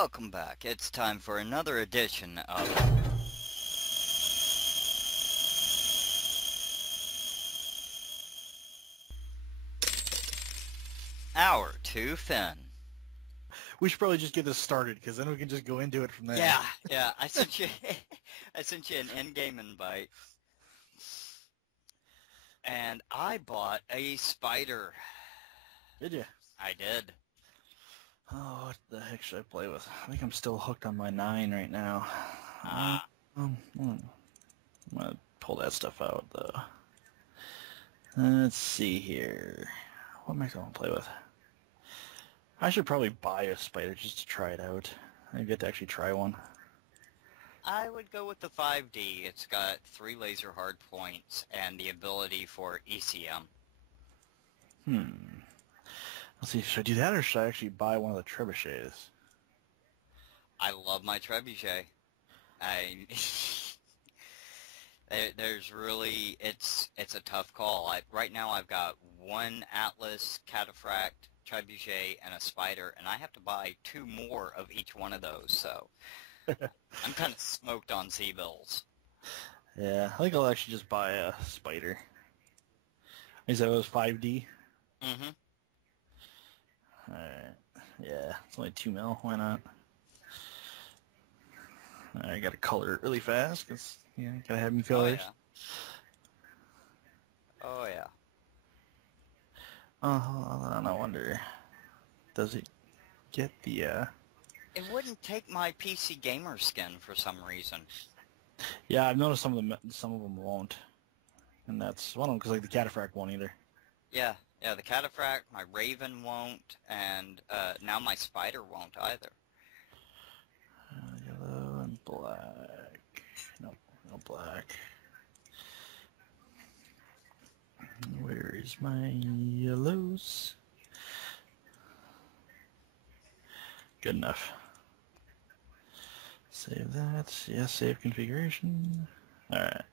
Welcome back. It's time for another edition of our Two Fen. We should probably just get this started because then we can just go into it from there. Yeah. I sent you, I sent you an in-game invite, and I bought a spider. Did you? I did. Oh, what the heck should I play with? I think I'm still hooked on my 9 right now. I'm gonna pull that stuff out though. Let's see here. What am I gonna play with? I should probably buy a spider just to try it out. I get to actually try one. I would go with the 5D. It's got 3 laser hard points and the ability for ECM. Let's see, should I do that or should I actually buy one of the trebuchets? I love my trebuchet. There's really, it's a tough call. Right now I've got one Atlas, Cataphract, Trebuchet, and a Spider, and I have to buy 2 more of each one of those, so I'm kind of smoked on C-bills. Yeah, I think I'll actually just buy a spider. You said it was 5D? Mm-hmm. Alright, yeah, it's only 2 mil, why not? I gotta color it really fast, because, gotta have me colors. Oh, yeah. I wonder, does it get the, It wouldn't take my PC gamer skin for some reason. Yeah, I've noticed some of them won't. And that's one of them, because, like, the Cataphract won't either. Yeah, the Cataphract, my Raven won't, and now my Spider won't either. Yellow and black. Nope, no black. Where is my yellows? Good enough. Save that. Yes, save configuration. Alright.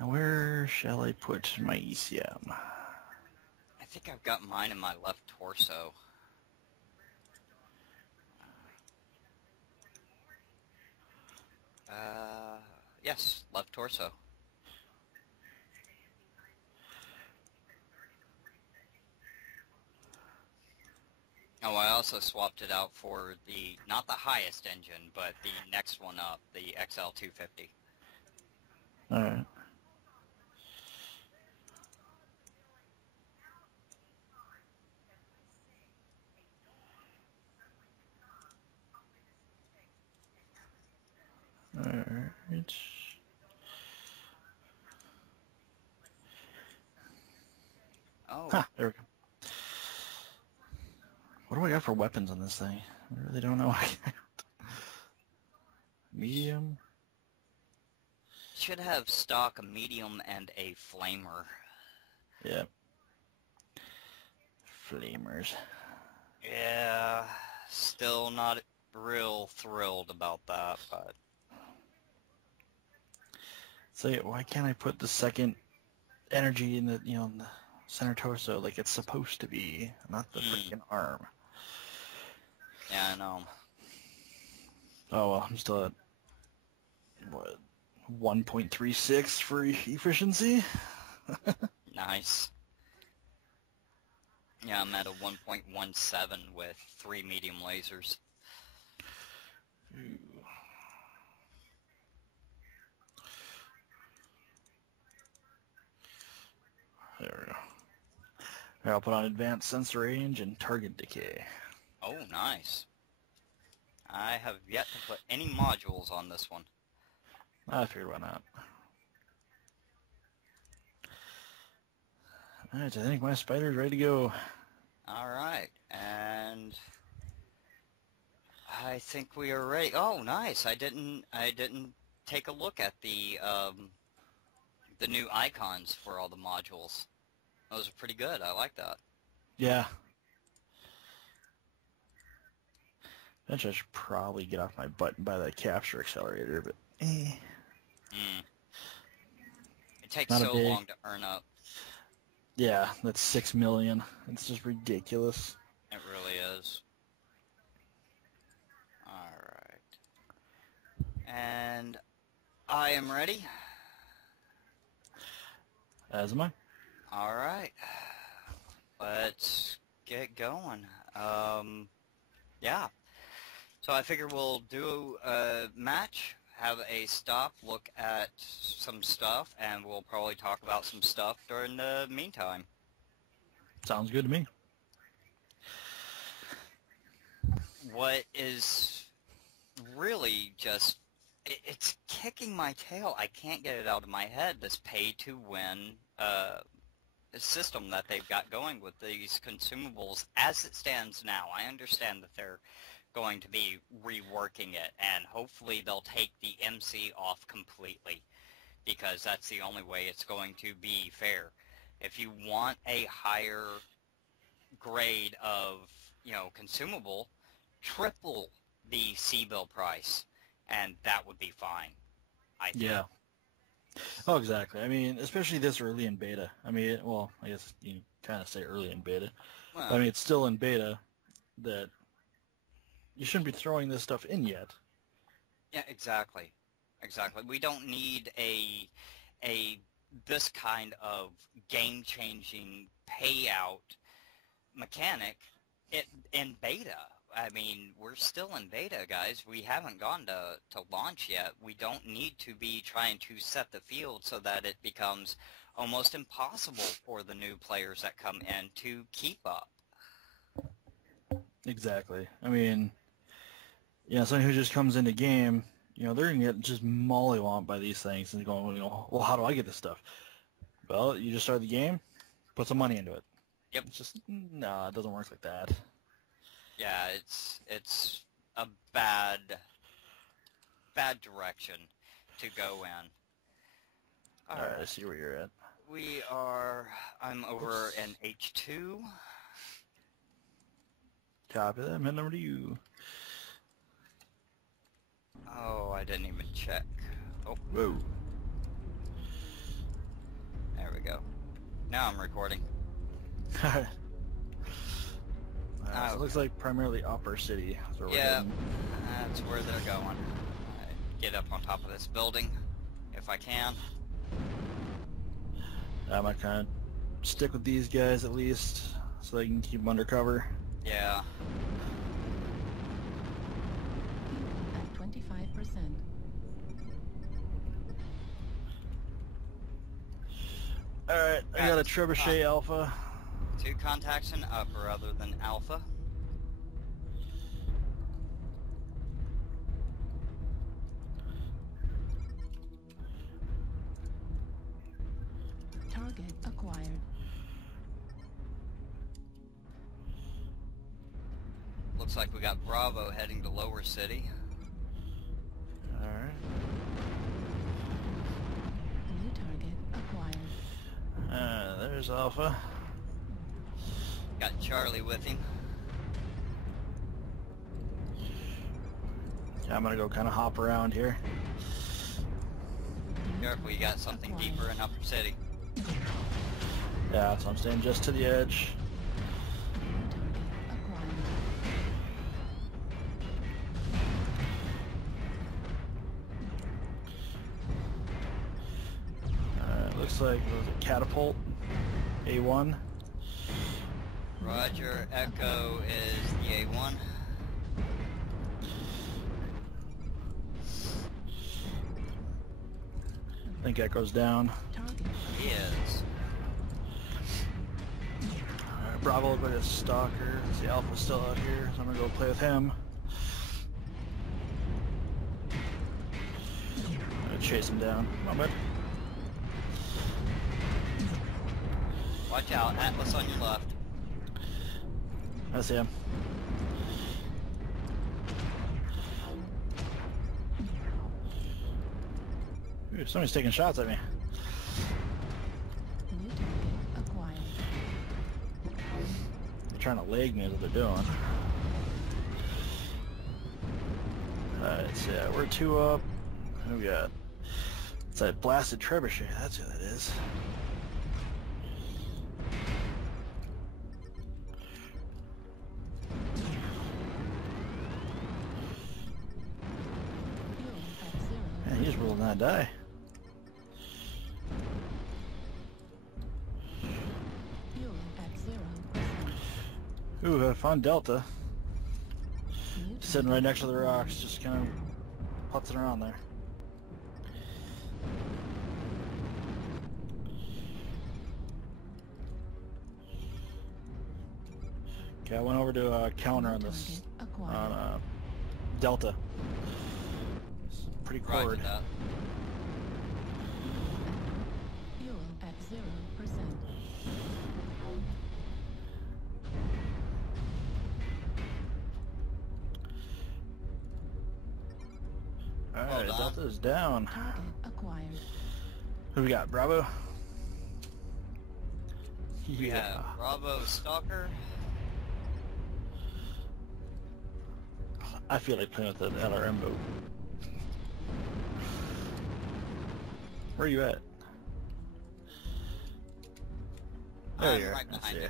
Now where shall I put my ECM? I think I've got mine in my left torso. Yes, left torso. Oh, I also swapped it out for the, not the highest engine, but the next one up, the XL250. Alright. Alright. Oh. Ha! There we go. What do I got for weapons on this thing? I really don't know. Medium. Should have stock a medium and a flamer. Yep. Flamers. Yeah, still not real thrilled about that, but... So why can't I put the second energy in the, in the center torso like it's supposed to be, not the freaking arm? Yeah, I know. Oh well, I'm still at, what, 1.36 for efficiency? Nice. Yeah, I'm at a 1.17 with 3 medium lasers. Ooh. There we go. Here, I'll put on advanced sensor range and target decay. Oh, nice. I have yet to put any modules on this one. I figured why not. Alright, I think my spider's ready to go. Alright, and I think we are ready. Oh, nice. I didn't take a look at the new icons for all the modules. Those are pretty good. I like that. Yeah. Eventually I should probably get off my butt and buy that capture accelerator, but It takes so long to earn up. Yeah, that's 6 million. It's just ridiculous. It really is. And I am ready. As am I. All right. Let's get going. Yeah. So I figure we'll do a match, have a stop, look at some stuff, and we'll probably talk about some stuff during the meantime. Sounds good to me. What is really just, it's kicking my tail. I can't get it out of my head, this pay-to-win system that they've got going with these consumables as it stands now. I understand that they're going to be reworking it, and hopefully they'll take the MC off completely, because that's the only way it's going to be fair. If you want a higher grade of, consumable, triple the C-bill price, and that would be fine, I think. Yeah. Oh, exactly. I mean, especially this early in beta. I mean, well, I guess you kind of say early in beta. Well, I mean, it's still in beta that you shouldn't be throwing this stuff in yet. yeah, exactly. Exactly. We don't need this kind of game-changing payout mechanic in beta. I mean, we're still in beta, guys. We haven't gone to launch yet. We don't need to be trying to set the field so that it becomes almost impossible for the new players that come in to keep up. Exactly. I mean, someone who just comes into game, they're going to get just mollywomped by these things and going, well, how do I get this stuff? Well, you just start the game, put some money into it. Yep. It's just, no, it doesn't work like that. Yeah, it's a bad direction to go in. All right, I see where you're at. I'm over in H2. Copy that. I'm heading over to you. Oh, I didn't even check. Oh, Whoa. there we go. Now I'm recording. All right. So it looks like primarily Upper City. That's where we're heading. That's where they're going. Get up on top of this building, if I can. I might kind of stick with these guys at least, so they can keep them undercover. Yeah. At 25%. Alright, I got a Trebuchet Alpha. 2 contacts in upper other than Alpha. Target acquired. Looks like we got Bravo heading to Lower City. Alright. New target acquired. There's Alpha. Got Charlie with him. Yeah, I'm gonna go kind of hop around here. Careful, you got something deeper in Upper City. Yeah, so I'm staying just to the edge. Looks like it was a catapult. A1. Roger, Echo is the A1. I think Echo's down. He is. Alright, Bravo looks like a stalker. The Alpha's still out here, so I'm gonna go play with him. I'm gonna chase him down. Come on, bud. Watch out, Atlas on your left. I see him. Ooh, somebody's taking shots at me. New target acquired. They're trying to leg me is what they're doing. Alright, so yeah, we're 2 up. Who we got? It's that blasted trebuchet, that's who that is. Fuel at Die. Fuel at 0%. Ooh, I found Delta. New Sitting target right next to the acquired. rocks, just kind of putzing around there. Okay, I went over to counter New on this, target acquired. on Delta. It's pretty Roger cord. that. Fuel at 0%. Alright, Well done. Delta's down. Target acquired. Who we got? Bravo? We have Bravo Stalker. I feel like playing with an LRM boat. Where are you at? There I'm you are. right I behind see you.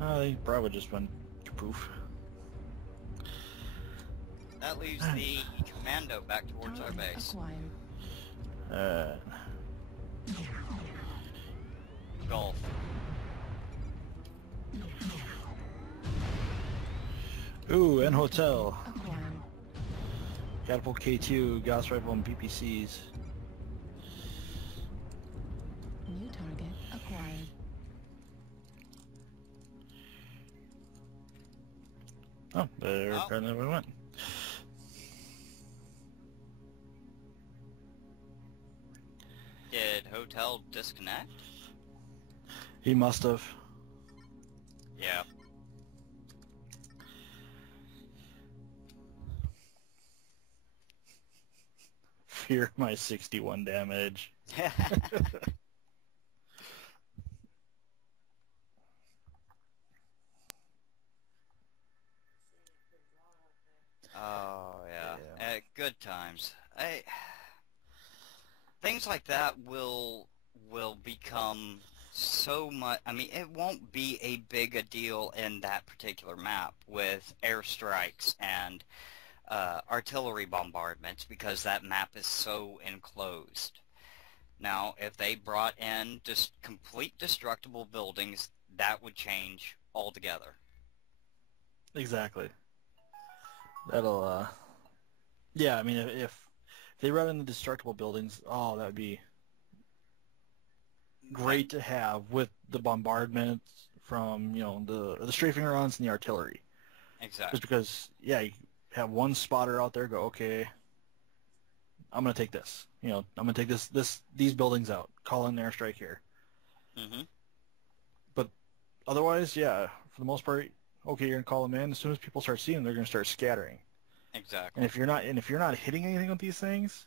ya. I think Bravo just went poof. That leaves the commando back towards our Target base. acquired. Golf. Ooh, and hotel. Acquired. Catapult K2, Gauss Rifle, and PPCs. New target acquired. Oh, there Oh. apparently we went. Did Hotel disconnect? He must have. Yeah. Fear my 61 damage. Oh yeah. Yeah. Good times. Things like that will become so much. I mean, it won't be a big a deal in that particular map with airstrikes and artillery bombardments because that map is so enclosed. Now, if they brought in just complete destructible buildings, that would change altogether. Exactly. That'll, yeah, I mean, if they run in the destructible buildings, oh, that'd be great to have with the bombardments from, you know, the strafing runs and the artillery. Exactly. Just because, yeah, you have one spotter out there go, okay, I'm going to take this. You know, I'm going to take these buildings out. Call in an airstrike here. Mm-hmm. But otherwise, yeah, for the most part, okay, you're going to call them in. As soon as people start seeing them, they're going to start scattering. Exactly. And if you're not hitting anything with these things,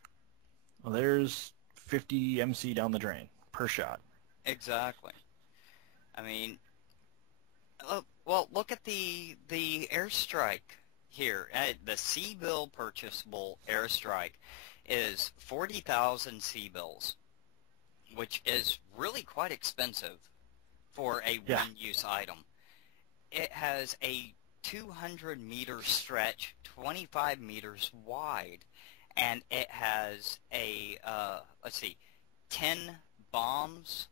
well, there's 50 MC down the drain per shot. Exactly. I mean, well, look at the airstrike here. The C-bill purchasable airstrike is 40,000 C-bills, which is really quite expensive for a Yeah. one-use item. It has a 200-meter stretch, 25 meters wide, and it has a, let's see, 10 bombs,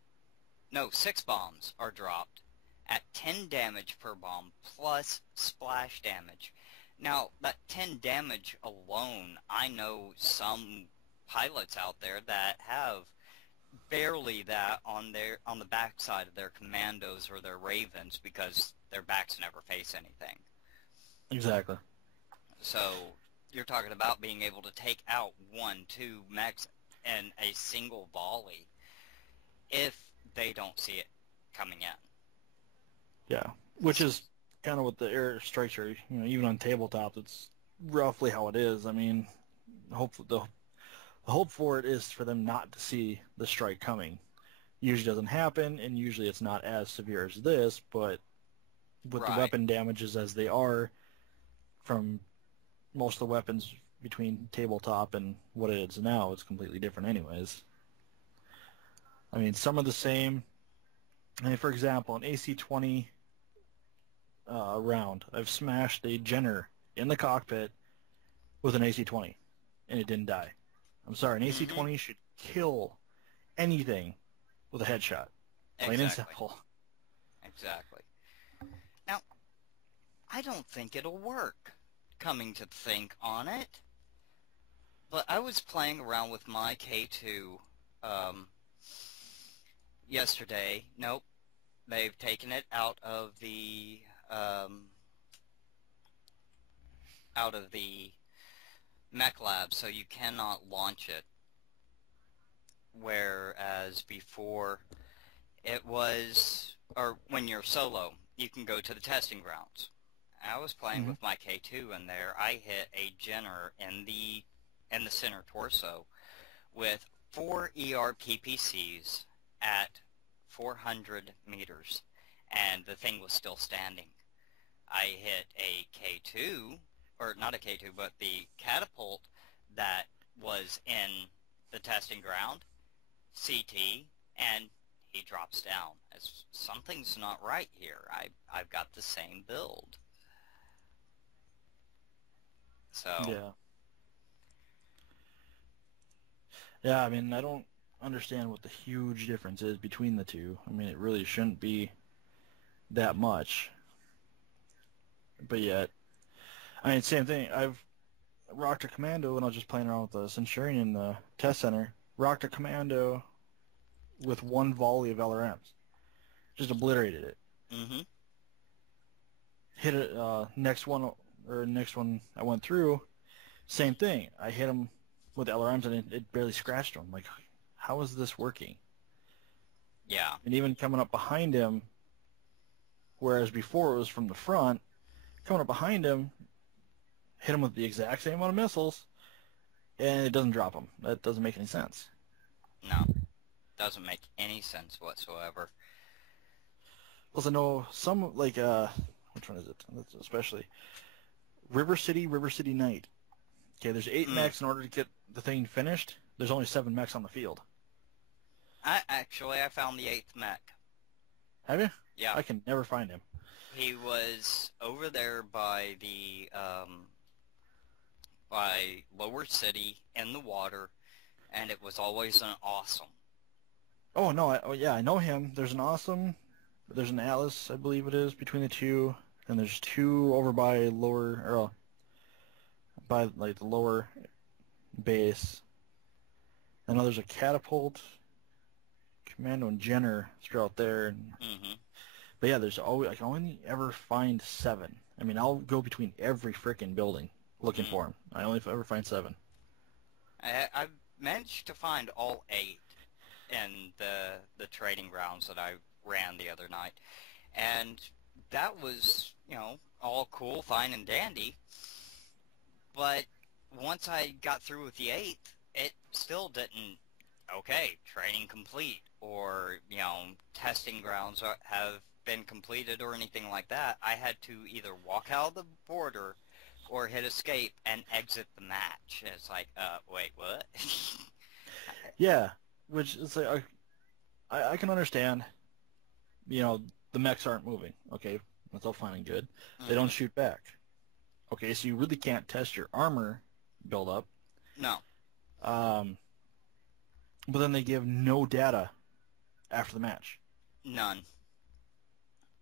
no, 6 bombs are dropped at 10 damage per bomb plus splash damage. Now, that 10 damage alone, I know some pilots out there that have barely that on the backside of their commandos or their ravens because their backs never face anything. Exactly. So you're talking about being able to take out 1-2 mechs in a single volley if they don't see it coming in. Yeah. Which is kind of what the airstrikes are, you know, even on tabletop, it's roughly how it is. I mean, the hope for it is for them not to see the strike coming. Usually doesn't happen, and usually it's not as severe as this, but with the Right. weapon damages as they are from most of the weapons between tabletop and what it is now, it's completely different anyways. I mean, some are the same. I mean, for example, an AC-20 round, I've smashed a Jenner in the cockpit with an AC-20, and it didn't die. I'm sorry, an AC-20 should kill anything with a headshot. Plain and simple. Exactly. Now, I don't think it'll work, coming to think on it. But I was playing around with my K2 yesterday. Nope. They've taken it out of the mech lab, so you cannot launch it. Whereas before it was, or when you're solo, you can go to the testing grounds. I was playing with my K2 in there. I hit a Jenner in the center torso with 4 ERPPCs at 400 meters, and the thing was still standing. I hit a K2, or not a K2, but the catapult that was in the testing ground, CT, and he drops down. Something's not right here. I've got the same build. So yeah, I mean, I don't understand what the huge difference is between the two. I mean, it really shouldn't be that much. But yet, I mean, same thing. I've rocked a commando when I was just playing around with the Centurion in the test center. Rocked a commando with one volley of LRMs. Just obliterated it. Hit it, next one I went through, same thing. I hit him with LRMs and it barely scratched him. Like, how is this working? Yeah. And even coming up behind him, whereas before it was from the front, coming up behind him, hit him with the exact same amount of missiles, and it doesn't drop him. That doesn't make any sense. No. Doesn't make any sense whatsoever. Plus, I know some, like, which one is it? Especially River City Night. Okay, there's 8 mechs in order to get the thing finished. There's only 7 mechs on the field. I found the 8th mech. Have you? Yeah. I can never find him. He was over there by the by Lower City in the water, and it was always an awesome. Oh no! I know him. There's an awesome. There's an Atlas, I believe it is, between the two. And there's 2 over by lower, or by like the lower base. I know there's a catapult, commando, and Jenner throughout there. But yeah, there's always, I can only ever find 7. I mean, I'll go between every frickin' building looking for him. I only ever find 7. I've managed to find all 8 in the trading grounds that I ran the other night, and that was, all cool, fine, and dandy. But once I got through with the 8th, it still didn't. Okay, training complete, or testing grounds have been completed, or anything like that. I had to either walk out of the border or hit escape and exit the match. And it's like, wait, what? Yeah, which is like, I can understand. The mechs aren't moving. Okay, that's all fine and good. They don't shoot back. Okay, so you really can't test your armor build up. No. But then they give no data after the match. None.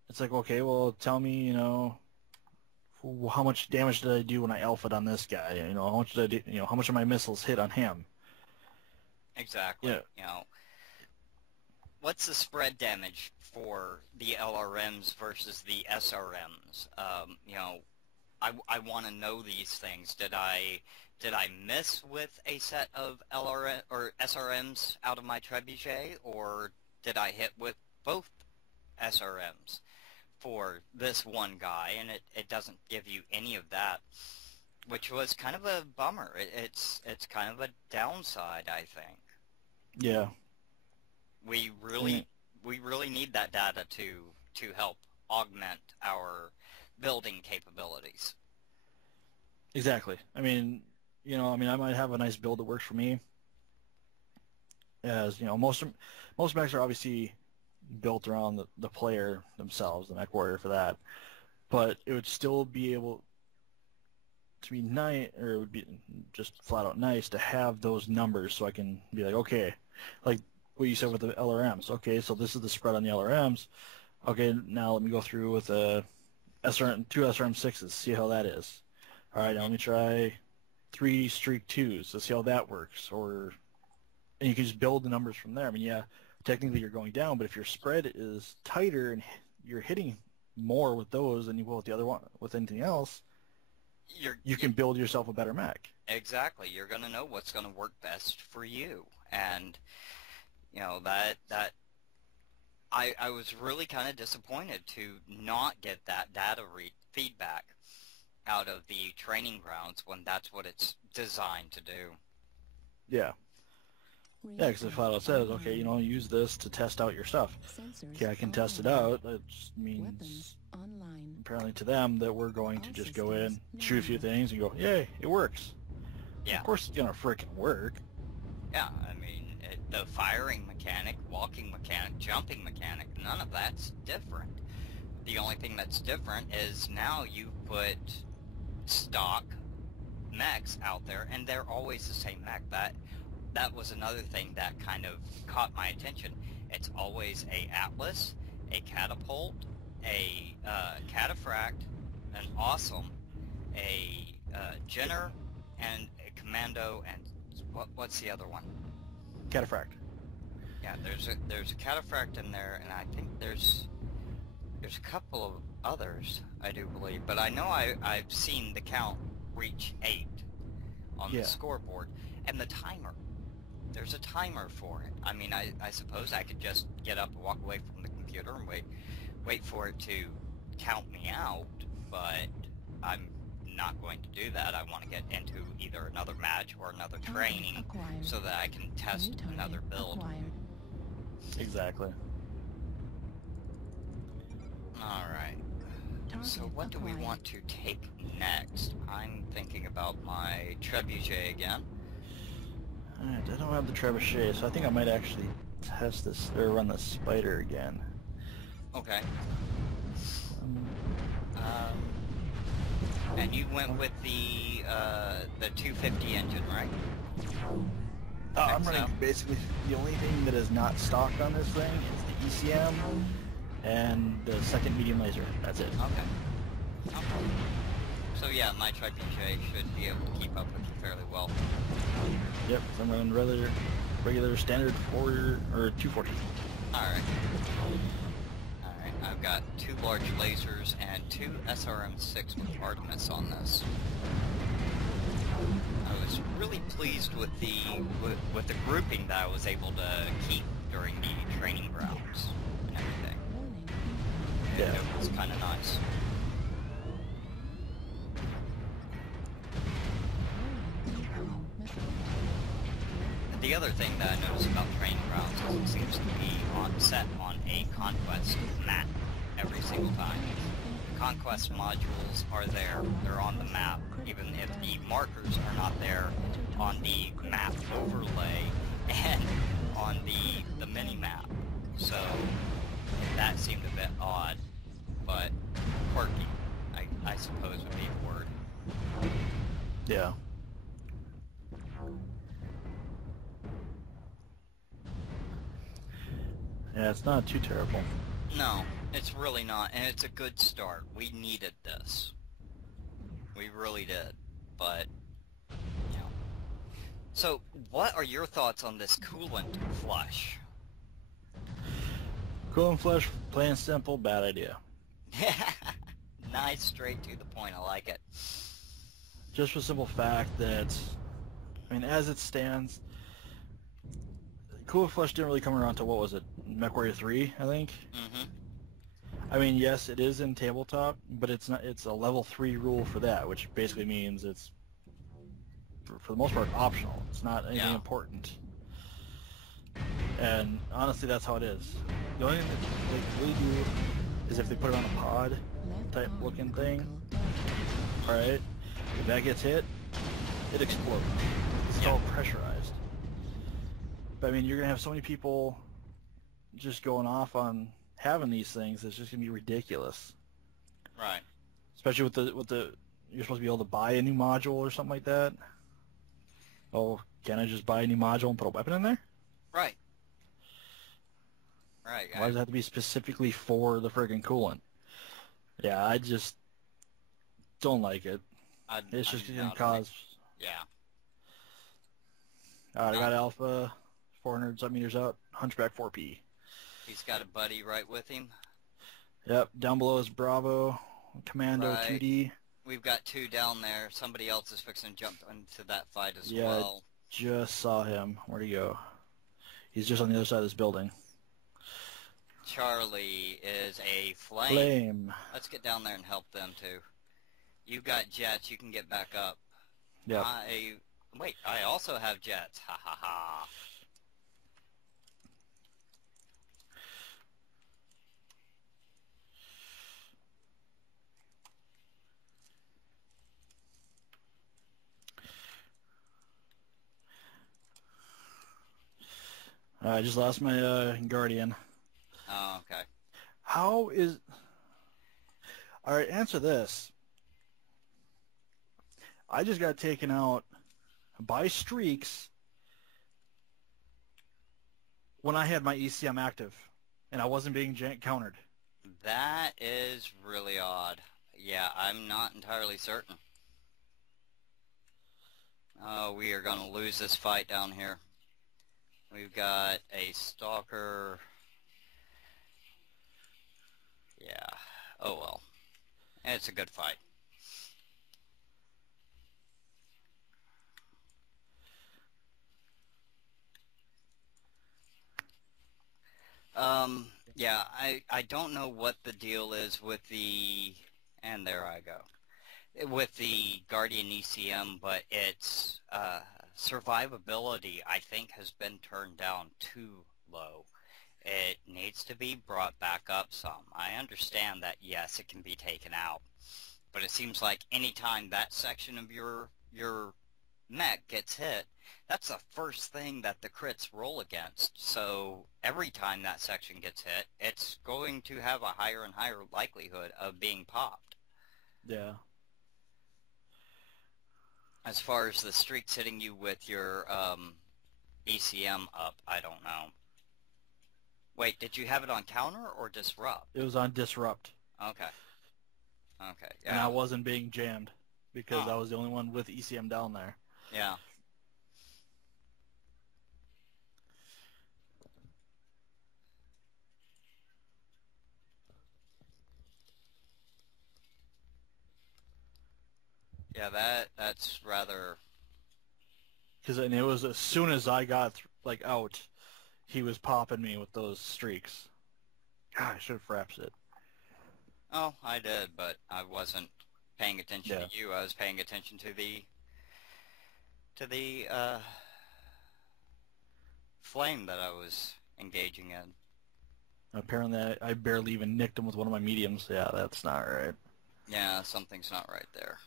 It's like, okay, well, tell me, how much damage did I do when I alpha'd on this guy? How much did I do? How much of my missiles hit on him? Exactly. Yeah. What's the spread damage for the LRMs versus the SRMs? I want to know these things. Did I miss with a set of LRM or SRMs out of my trebuchet, or did I hit with both SRMs for this one guy? And it doesn't give you any of that, which was kind of a bummer. It's kind of a downside, I think. Yeah. We really need that data to help augment our building capabilities. Exactly. I mean, I might have a nice build that works for me. As most mechs are obviously built around the player themselves, the mech warrior for that. But it would still be able. to be nice, or it would be just flat out nice to have those numbers so I can be like, okay, like what you said with the LRMs. Okay, so this is the spread on the LRMs. Okay, now let me go through with two SRM6s, see how that is. All right, now let me try 3 streak 2s to see how that works. And you can just build the numbers from there. I mean, yeah, technically you're going down, but if your spread is tighter and you're hitting more with those than you will with the other one, with anything else, you can build yourself a better mech. Exactly. You're going to know what's going to work best for you. And, you know, that I was really kind of disappointed to not get that data feedback out of the training grounds when that's what it's designed to do. Yeah. Yeah, because it flat out says, okay, you know, use this to test out your stuff. Okay, I can test it out. That just means, apparently to them, that we're going to just go in, shoot a few things, and go, yay, it works. Yeah. Of course it's going to frickin' work. Yeah, I mean, the firing mechanic, walking mechanic, jumping mechanic, none of that's different. The only thing that's different is now you put stock mechs out there, and they're always the same mech. That was another thing that kind of caught my attention. It's always a Atlas, a Catapult, a Cataphract, an Awesome, a Jenner, and a Commando, and what's the other one? Cataphract. Yeah, there's a Cataphract in there, and I think there's a couple of others, I do believe, but I know I've seen the count reach 8 on the scoreboard, and the timer. There's a timer for it. I mean, I suppose I could just get up and walk away from the computer and wait for it to count me out, but I'm not going to do that. I want to get into either another match or another training so that I can test another build. Exactly. Alright. So what do we want to take next? I'm thinking about my Trebuchet again. Alright, I don't have the Trebuchet, so I think I might actually test this, or run the Spider again. Okay. And you went with the 250 engine, right? I'm running basically, the only thing that is not stocked on this thing is the ECM and the second medium laser. That's it. Okay. So yeah, my Trebuchet should be able to keep up with you fairly well. Yep, so I'm running regular standard 240. Alright. Alright, I've got 2 large lasers and 2 SRM6 with Artemis on this. I was really pleased with the grouping that I was able to keep during the training grounds and everything. Yeah. It was kind of nice. The other thing that I noticed about training grounds is it seems to be set on a conquest map every single time. Conquest modules are there, they're on the map, even if the markers are not there on the map overlay and on the mini-map. So that seemed a bit odd, but quirky, I suppose would be the word. Yeah. Yeah, it's not too terrible. No, it's really not, and it's a good start. We needed this. We really did, but, you know. So, what are your thoughts on this coolant flush? Coolant flush, plain and simple, bad idea. Nice, straight to the point, I like it. Just for the simple fact that, I mean, as it stands, coolant flush didn't really come around to, what was it, MechWarrior 3, I think? Mm-hmm. I mean, yes, it is in tabletop, but it's not. It's a level 3 rule for that, which basically means it's, for the most part, optional. It's not anything important. And honestly, that's how it is. The only thing that they really do is if they put it on a pod type looking thing, alright, if that gets hit, it explodes. It's all pressurized. But I mean, you're gonna have so many people just going off on having these things. It's just gonna be ridiculous. Right. Especially with the you're supposed to be able to buy a new module or something like that. Oh, can I just buy a new module and put a weapon in there? Right. Right. Why does it have to be specifically for the friggin' coolant? Yeah, I just don't like it. It's just going to cause... Yeah. Alright, I got Alpha, 400 sub-meters out, Hunchback 4P. He's got a buddy right with him. Yep, down below is Bravo, Commando Right. 2D. We've got 2 down there. Somebody else is fixing to jump into that fight as Yeah, well. just saw him. Where'd he go? He's just on the other side of this building. Charlie is a flame. Flame. Let's get down there and help them too. You got jets. You can get back up. Yep. Wait, I also have jets. Ha ha ha. I just lost my Guardian. Oh, okay. How is... Alright, answer this. I just got taken out by streaks when I had my ECM active, and I wasn't being countered. That is really odd. Yeah, I'm not entirely certain. Oh, we are going to lose this fight down here. We've got a stalker. Yeah. Oh well. It's a good fight. Yeah, I don't know what the deal is with the, and there I go, with the Guardian ECM, but its survivability, I think, has been turned down too low. It needs to be brought back up some. I understand that, yes, it can be taken out, but it seems like any time that section of your mech gets hit, that's the first thing that the crits roll against. So every time that section gets hit, it's going to have a higher and higher likelihood of being popped. Yeah. As far as the streaks hitting you with your ECM up, I don't know. Wait, did you have it on counter or disrupt? It was on disrupt. Okay. Okay, yeah. And I wasn't being jammed because I was the only one with ECM down there. Yeah. Yeah, that's rather... Because it was as soon as I got out, he was popping me with those streaks. God, I should have frapped it. Oh, I did, but I wasn't paying attention to you. I was paying attention to the flame that I was engaging in. Apparently, I barely even nicked him with one of my mediums. Yeah, that's not right. Yeah, something's not right there.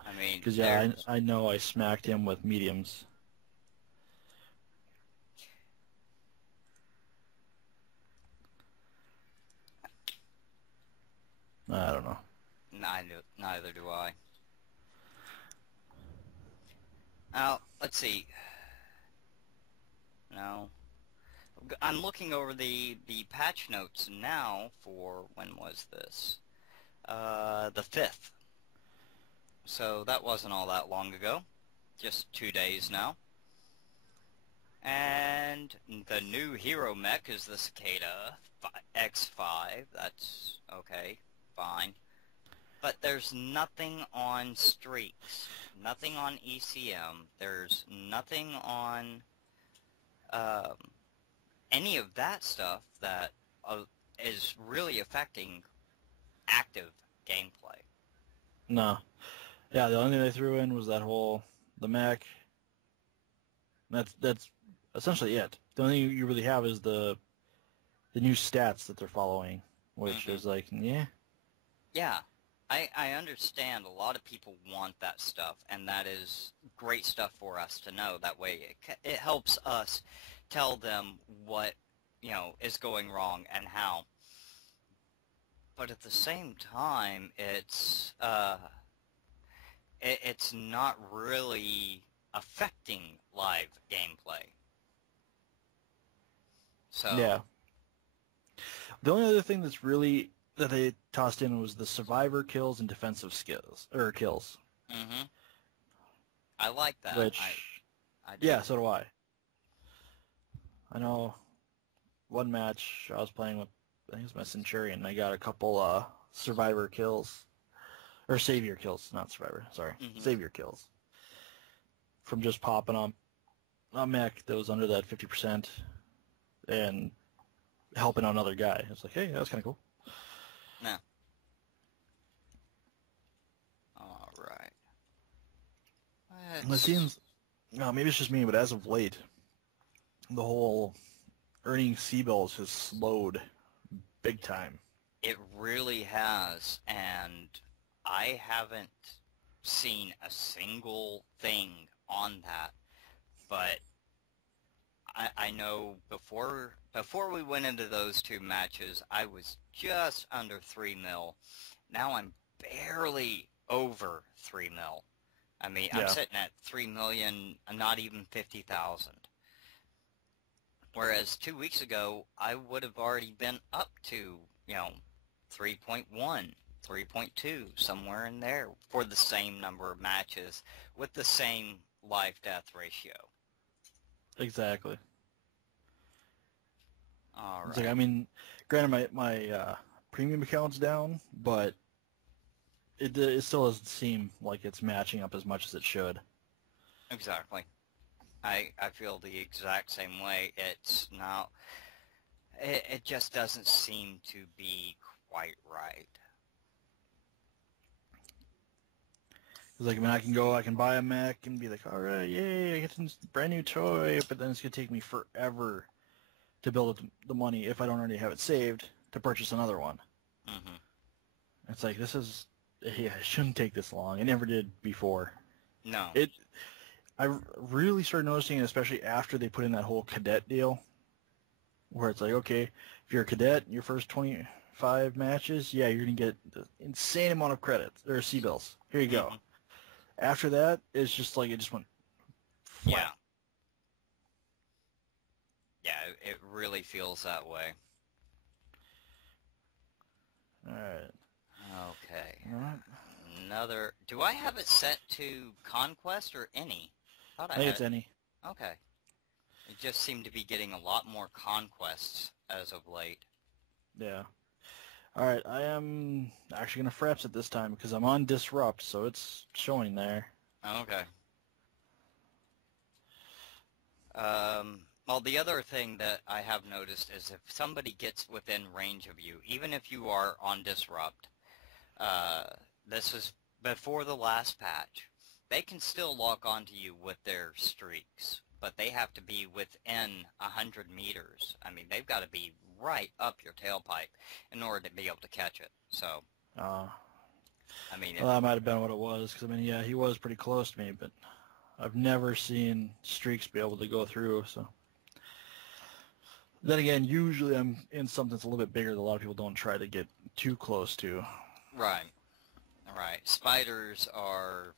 I mean, because yeah, I know I smacked him with mediums. I don't know. Neither do I. Now, let's see. No. I'm looking over the patch notes now for, when was this? The 5th. So that wasn't all that long ago. Just 2 days now. And the new hero mech is the Cicada X5. That's okay, fine. But there's nothing on streaks. Nothing on ECM. There's nothing on any of that stuff that is really affecting active gameplay. No. Yeah, the only thing they threw in was that whole, the mech. That's essentially it. The only thing you really have is the new stats that they're following, which is like, yeah. Yeah. I understand a lot of people want that stuff, and that is great stuff for us to know. That way it helps us tell them what, is going wrong and how. But at the same time, it's not really affecting live gameplay. Yeah. So, The only other thing that they tossed in was the survivor kills and defensive kills. hmm I like that. Which, I do. yeah, so do I. I know one match I was playing with, I think it was my Centurion, and I got a couple survivor kills. Or savior kills, not survivor, sorry. hmm Savior kills. From just popping on a mech that was under that 50% and helping out another guy. It's like, hey, that was kind of cool. No. All right. It seems, maybe it's just me, but as of late, the whole earning C-bills has slowed big time. It really has, and I haven't seen a single thing on that, but I know before we went into those two matches, I was just under 3 mil. Now I'm barely over 3 mil. I mean, I'm Yeah. sitting at 3 million, not even 50,000. Whereas 2 weeks ago, I would have already been up to, 3.1, 3.2, somewhere in there for the same number of matches with the same life-death ratio. Exactly. All It's right. like, I mean, granted, my premium account's down, but it still doesn't seem like it's matching up as much as it should. Exactly. I feel the exact same way. It's not... It just doesn't seem to be quite right. It's like, I mean, I can buy a mech and be like, all right, yay, I get this brand new toy, but then it's going to take me forever to build up the money if I don't already have it saved to purchase another one. Mm-hmm. It's like, it shouldn't take this long. It never did before. No. I really started noticing it, especially after they put in that whole cadet deal, where it's like, okay, if you're a cadet, your first 25 matches, yeah, you're going to get the insane amount of credits, or C-bills. Here you go. Mm-hmm. After that, it's just like, it just went flat. Yeah, it really feels that way. All right. Okay. All right. Another... Do I have it set to Conquest or Any? Thought I think it's Any. Okay. It just seemed to be getting a lot more Conquests as of late. Yeah. All right, I am actually going to Fraps it this time because I'm on Disrupt, so it's showing there. Okay. Well, the other thing that I have noticed is if somebody gets within range of you, even if you are on Disrupt, this is before the last patch, they can still lock onto you with their streaks, but they have to be within 100 meters. I mean, they've got to be right up your tailpipe in order to be able to catch it. So, I mean... Well, that might have been what it was, because, I mean, yeah, he was pretty close to me, but I've never seen streaks be able to go through, so... Then again, usually I'm in something that's a little bit bigger that a lot of people don't try to get too close to. Right. Right. Spiders are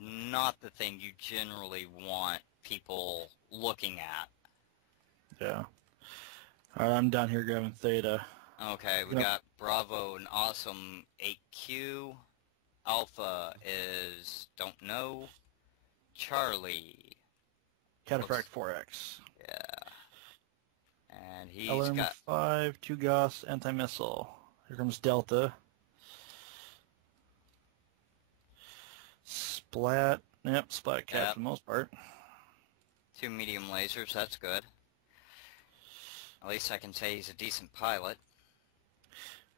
not the thing you generally want people looking at. Yeah. All right, I'm down here grabbing Theta. Okay, we got Bravo and Awesome 8Q. Alpha is Don't Know. Charlie. Cataphract 4X. Yeah. And he's LRM got... 5, 2 Gauss, anti-missile. Here comes Delta. Splat. Yep, Splat Cat for the most part. 2 medium lasers, that's good. At least I can say he's a decent pilot.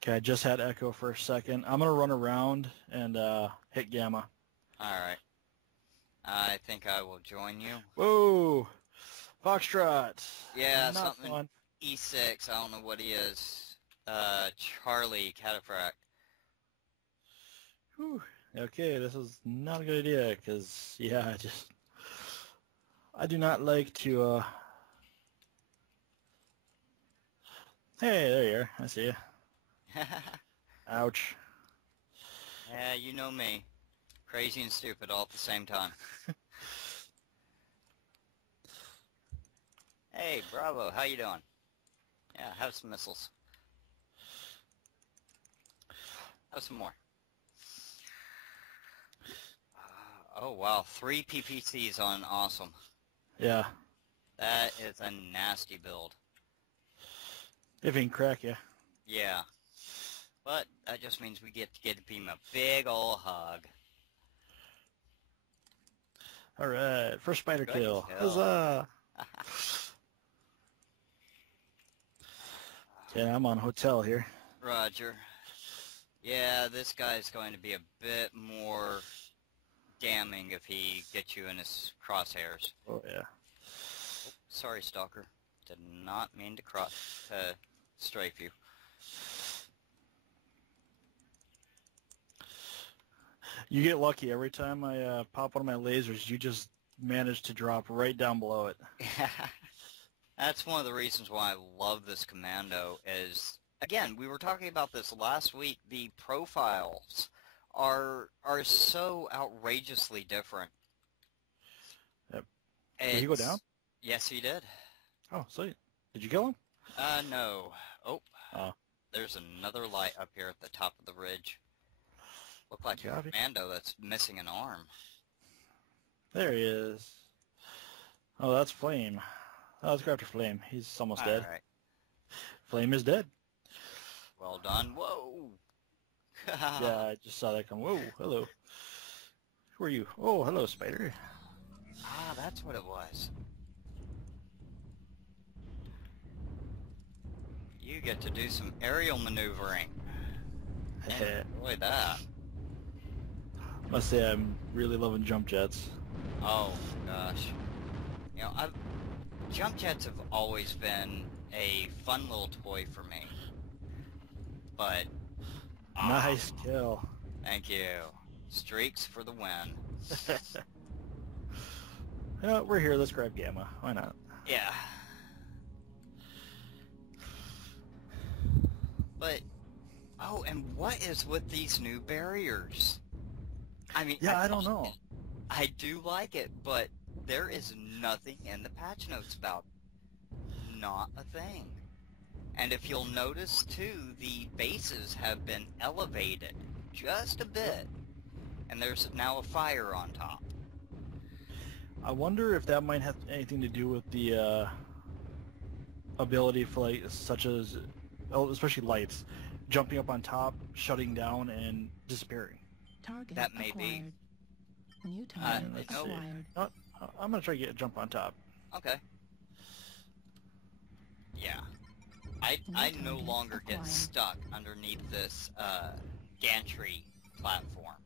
Okay, I just had Echo for a second. I'm going to run around and hit Gamma. Alright. I think I will join you. Whoa! Foxtrot! Yeah, Not something fun. E6, I don't know what he is. Charlie, Cataphract. Whew. Okay, this is not a good idea, because, yeah, I do not like to, Hey, there you are. I see you. Ouch. Yeah, you know me. Crazy and stupid all at the same time. Hey, Bravo, how you doing? Yeah, have some missiles. Have some more. Oh, wow, 3 PPCs on Awesome. Yeah. That is a nasty build. If he can crack you. Yeah. But that just means we get to give him a big ol' hug. Alright, first spider Good kill. kill. Huzzah! Yeah, I'm on hotel here. Roger. Yeah, this guy's going to be a bit more damning if he gets you in his crosshairs. Oh, yeah. Oh, sorry, Stalker. Did not mean to strafe you. You get lucky. Every time I pop one of my lasers, you just manage to drop right down below it. That's one of the reasons why I love this commando is, again, we were talking about this last week, the profiles are so outrageously different. Yep. Did he go down? Yes, he did. Oh, sweet. Did you kill him? No. Oh, Oh. there's another light up here at the top of the ridge. Look like a commando that's missing an arm. There he is. Oh, that's Flame. Oh, let's go after Flame. He's almost dead. All right. Flame is dead. Well done. Whoa. Yeah, I just saw that come. Whoa, hello. Who are you? Oh, hello, Spider. Ah, that's what it was. You get to do some aerial maneuvering. Enjoy that. Must say I'm really loving jump jets. Oh gosh. You know, jump jets have always been a fun little toy for me. But Nice kill. Thank you. Streaks for the win. We're here. Let's grab Gamma. Why not? Yeah. But oh, and what is with these new barriers? I mean, yeah, I don't know. I do like it, but there is nothing in the patch notes about it. Not a thing. And if you'll notice, too, the bases have been elevated just a bit. And there's now a fire on top. I wonder if that might have anything to do with the ability for, like, such as, especially lights, jumping up on top, shutting down, and disappearing. Target that may acquired. be. New target Let's acquired. see. I'm going to try to get a jump on top. Okay. Yeah. I no longer get stuck underneath this gantry platform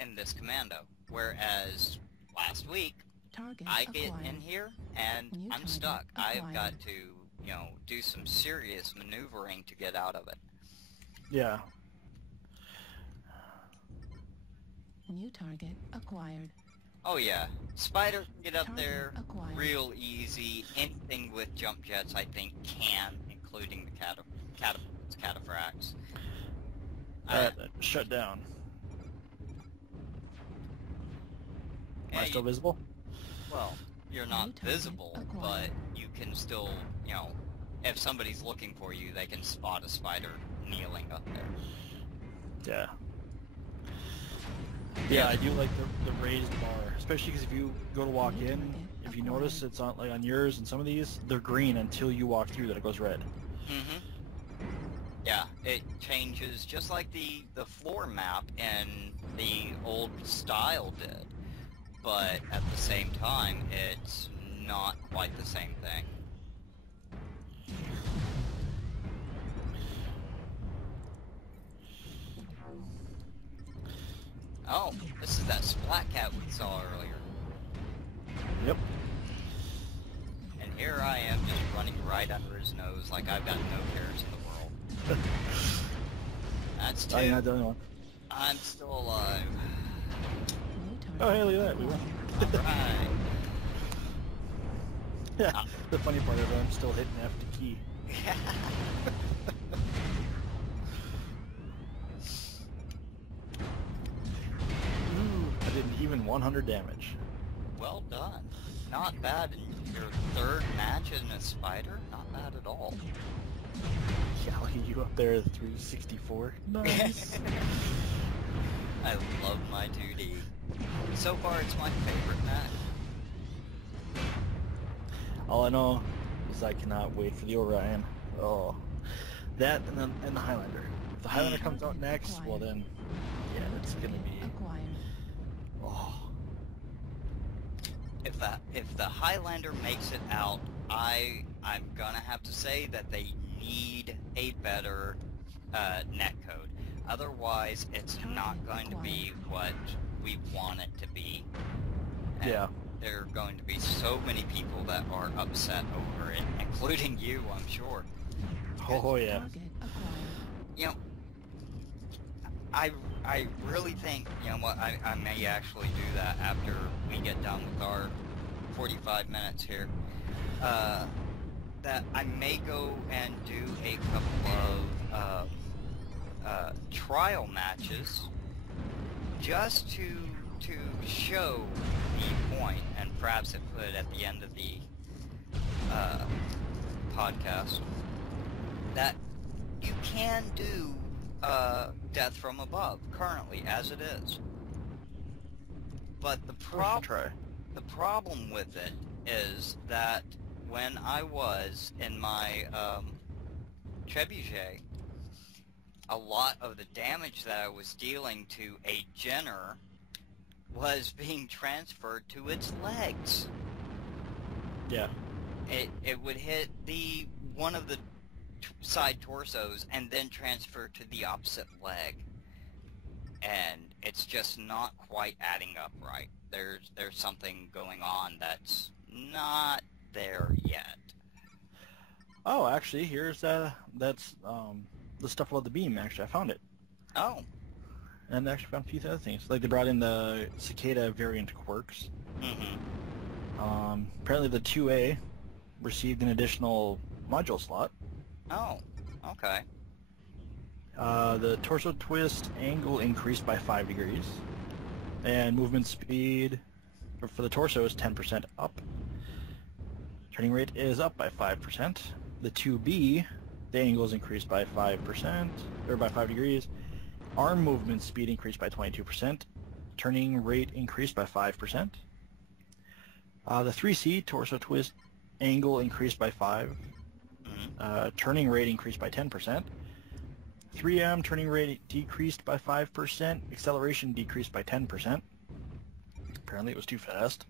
in this commando. Whereas last week, Target I get acquired. in here and New I'm target stuck. I've acquired. got to, you know, do some serious maneuvering to get out of it. Yeah. New target acquired. Oh yeah, Spider can get up Target there acquired. real easy. Anything with jump jets, I think, can, including the cataphracts. Shut down. Am I Yeah, still visible? well, you're not New target visible, but acquired. you can still, you know, if somebody's looking for you, they can spot a Spider kneeling up there. Yeah. Yeah, I do like the raised bar, especially because if you go to walk New in, target if you acquired. notice it's on like on yours and some of these, they're green until you walk through that it goes red. Mm-hmm. Yeah, it changes just like the floor map in the old style did, but at the same time, it's not quite the same thing. Oh, this is that splat cat we saw earlier. Yep. And here I am just running right under his nose like I've got no cares in the world. That's two. Oh, you're not the only one. I'm still alive. New Oh, hey, target look at that. We won. Alright. Yeah, the funny part is I'm still hitting F the key. Ooh, I did even 100 damage. Well done. Not bad in your third match in a spider. Not bad at all. Yeah, look at you up there at 364. Nice. I love my 2D. So far, it's my favorite match. All I know is I cannot wait for the Orion. Oh, that and the Highlander. If the Highlander comes out next, well then, yeah, it's gonna be. acquired. Oh, If the Highlander makes it out, I'm gonna have to say that they need a better netcode. Otherwise, it's not going to be what we want it to be. And yeah. there are going to be so many people that are upset over it, including you, I'm sure. Oh yeah. Target acquired. You know, I really think, you know what, I may actually do that after we get done with our 45 minutes here. That I may go and do a couple of trial matches just to show the point, and perhaps it put it at the end of the podcast, that you can do Death from Above currently as it is. But the problem with it is that when I was in my trebuchet, a lot of the damage that I was dealing to a Jenner was being transferred to its legs. Yeah. It would hit one of the side torsos and then transfer to the opposite leg. And it's just not quite adding up right. There's something going on that's not there yet. Oh, actually, here's that's the stuff about the beam. Actually, I found it, Oh. and I actually found a few other things. Like they brought in the cicada variant quirks. Mm-hmm. Apparently, the 2A received an additional module slot. Oh. Okay. The torso twist angle increased by 5 degrees, and movement speed for the torso is 10% up. Turning rate is up by 5%. The 2B, the angle is increased by 5%, or by 5 degrees. Arm movement speed increased by 22%. Turning rate increased by 5%. The 3C, torso twist angle increased by 5. Turning rate increased by 10%. 3M, turning rate decreased by 5%. Acceleration decreased by 10%. Apparently it was too fast.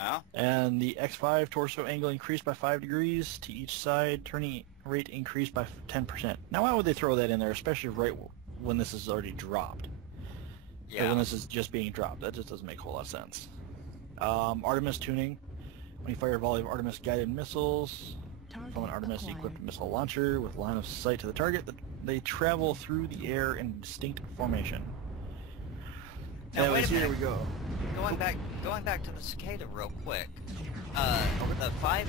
Oh. And the X5 torso angle increased by 5 degrees to each side. Turning rate increased by 10%. Now why would they throw that in there, especially right when this is already dropped? Yeah. Or when this is just being dropped. That just doesn't make a whole lot of sense. Artemis tuning. When you fire a volley of Artemis guided missiles from an Artemis equipped missile launcher with line of sight to the target, they travel through the air in distinct formation. Now, Anyways, wait a here we minute. go. Going back to the cicada real quick. The 5X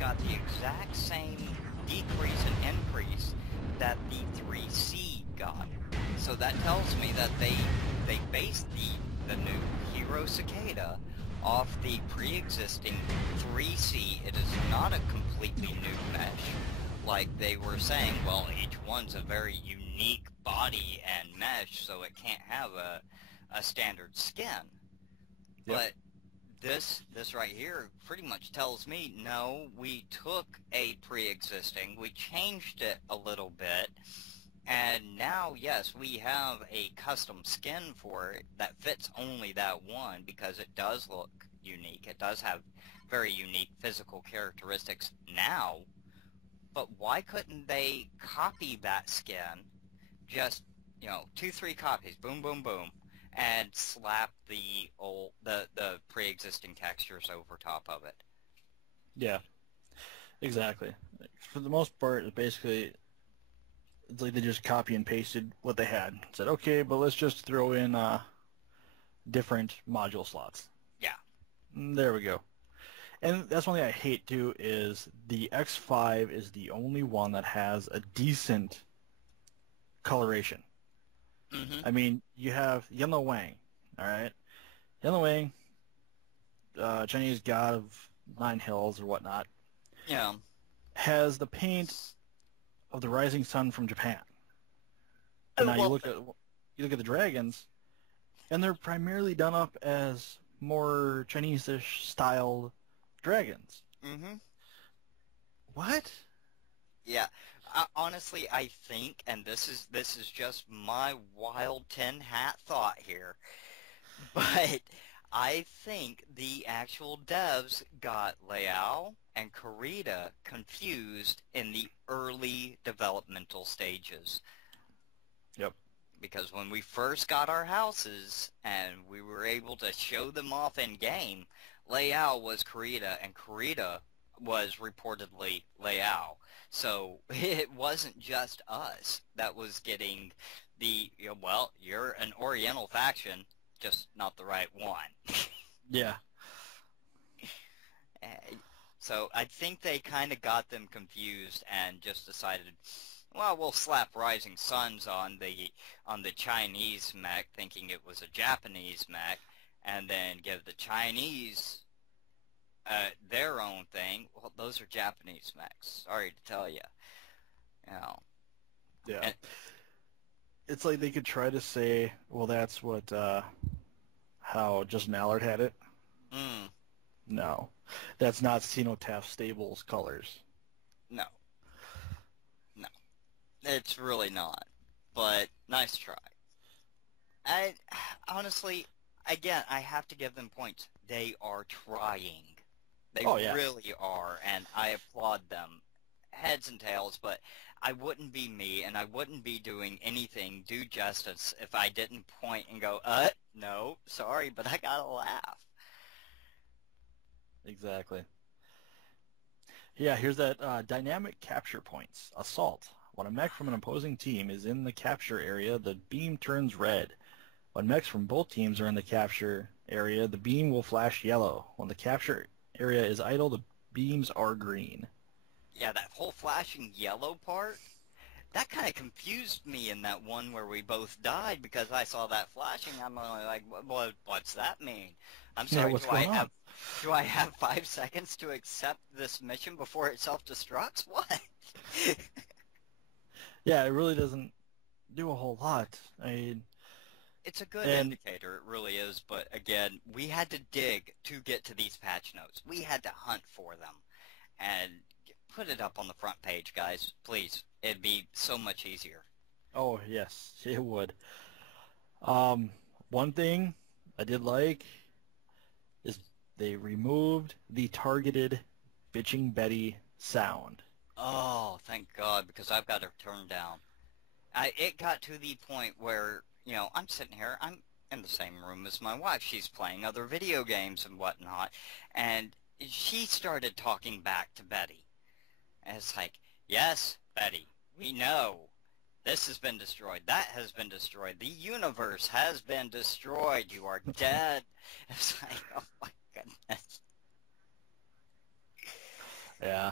got the exact same decrease and increase that the 3C got. So that tells me that they based the new Hero Cicada off the pre-existing 3C. It is not a completely new mesh. Like they were saying, well, each one's a very unique body and mesh, so it can't have a standard skin. Yep. But this right here pretty much tells me, no, we took a pre-existing, we changed it a little bit, and now, yes, we have a custom skin for it that fits only that one because it does look unique. It does have very unique physical characteristics now, but why couldn't they copy that skin, just, 2-3 copies, boom, boom, boom, and slap the pre-existing textures over top of it? Yeah, exactly. For the most part, it basically, It's like they just copy and pasted what they had. Said, okay, but let's just throw in different module slots. Yeah. There we go. And that's one thing I hate too is the X5 is the only one that has a decent coloration. Mm-hmm. I mean, you have Yellow Wang, all right? Yellow Wang, Chinese god of 9 hills or whatnot, Yeah. has the paint of the rising sun from Japan. I And now love you look at the dragons, and they're primarily done up as more Chinese-ish styled dragons. Mm-hmm. What? Yeah. Honestly, I think, and this is just my wild tin hat thought here, but I think the actual devs got Liao and Kurita confused in the early developmental stages. Yep. Because when we first got our houses and we were able to show them off in game, Liao was Kurita and Kurita was reportedly Liao. So it wasn't just us that was getting the, well, you're an Oriental faction, just not the right one. Yeah. Uh, So I think they kind of got them confused and just decided, well, we'll slap Rising Suns on the Chinese mech, thinking it was a Japanese mech, and then give the Chinese their own thing. Well, those are Japanese mechs. Sorry to tell you. You know. Yeah. And, It's like they could try to say, well, that's what, how Justin Allard had it. mm, No. That's not Cenotaph Stables colors. no, no, it's really not. But nice try. I honestly, again, I have to give them points. They are trying. They Oh, yes. really are, and I applaud them, heads and tails. But I wouldn't be me, and I wouldn't be doing anything due justice if I didn't point and go, no, sorry, but I gotta laugh. Exactly. Yeah, here's that dynamic capture points. Assault. When a mech from an opposing team is in the capture area, the beam turns red. When mechs from both teams are in the capture area, the beam will flash yellow. When the capture area is idle, the beams are green. Yeah, that whole flashing yellow part, that kind of confused me in that one where we both died because I saw that flashing. I'm only like, what's that mean? I'm Yeah, sorry, what's going on? do I have 5 seconds to accept this mission before it self-destructs? What? Yeah, it really doesn't do a whole lot. I mean, It's a good and indicator, it really is, but again, we had to dig to get to these patch notes. We had to hunt for them. And put it up on the front page, guys, please. It'd be so much easier. oh yes, it would. One thing I did like is they removed the targeted bitching Betty sound. Oh, thank God, because I've got her turned down. It got to the point where, I'm sitting here, I'm in the same room as my wife. She's playing other video games and whatnot, and she started talking back to Betty. And it's like, yes, Betty, we know. This has been destroyed. That has been destroyed. The universe has been destroyed. You are dead. It's like, oh my goodness. Yeah.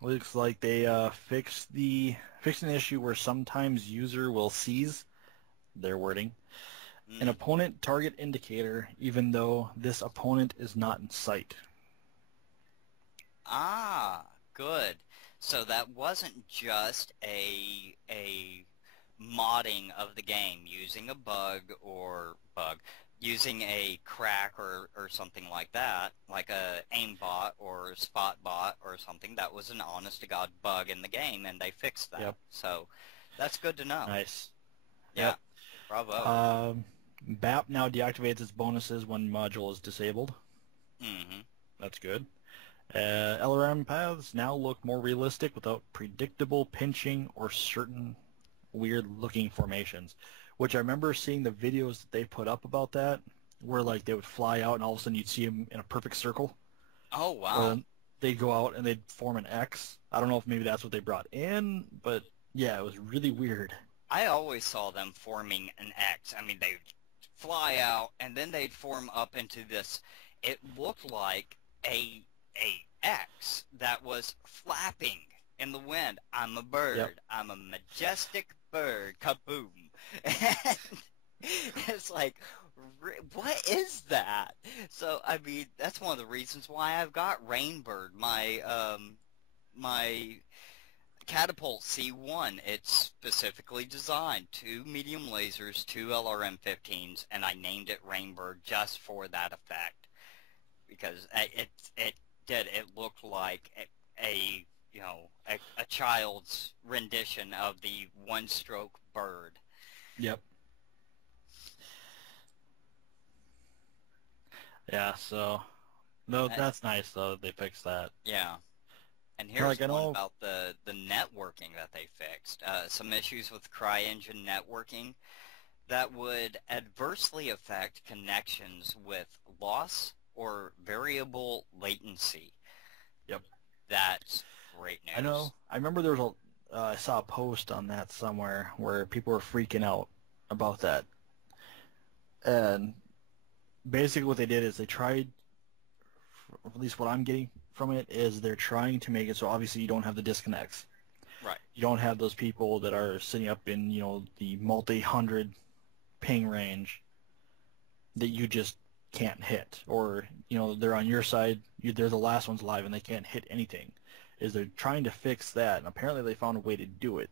Looks like they fixed an issue where sometimes user will seize their wording an Mm. opponent target indicator even though this opponent is not in sight. Ah, good. So that wasn't just a modding of the game using a using a crack or something like that, like a aimbot or spot bot or something. That was an honest-to-God bug in the game, and they fixed that. Yep. So that's good to know. Nice. Yeah, Yep. bravo. BAP now deactivates its bonuses when module is disabled. Mm-hmm. That's good. LRM paths now look more realistic without predictable pinching or certain weird-looking formations, which I remember seeing the videos that they put up about that, where like they would fly out and all of a sudden you'd see them in a perfect circle. Oh, wow. they'd go out and they'd form an X. I don't know if maybe that's what they brought in, but yeah, it was really weird. I always saw them forming an X. I mean, they'd fly out and then they'd form up into this. It looked like a X that was flapping in the wind. I'm a bird. Yep. I'm a majestic bird. Kaboom! And it's like, what is that? So I mean, that's one of the reasons why I've got Rainbird, my Catapult C1. It's specifically designed, two medium lasers, two LRM-15s, and I named it Rainbird just for that effect because it looked like a you know a child's rendition of the one-stroke bird. Yep. Yeah, so no, that's nice though that they fixed that. Yeah. And here's Like, I one know. about the networking that they fixed. Some issues with CryEngine networking that would adversely affect connections with loss or variable latency. Yep. That's great news. I know. I remember there was I saw a post on that somewhere where people were freaking out about that. And basically what they did is they tried, at least what I'm getting from it, is they're trying to make it so obviously you don't have the disconnects. Right. You don't have those people that are sitting up in, the multi-hundred ping range that you just can't hit. Or, they're on your side, they're the last ones alive and they can't hit anything. Is they're trying to fix that, and apparently they found a way to do it.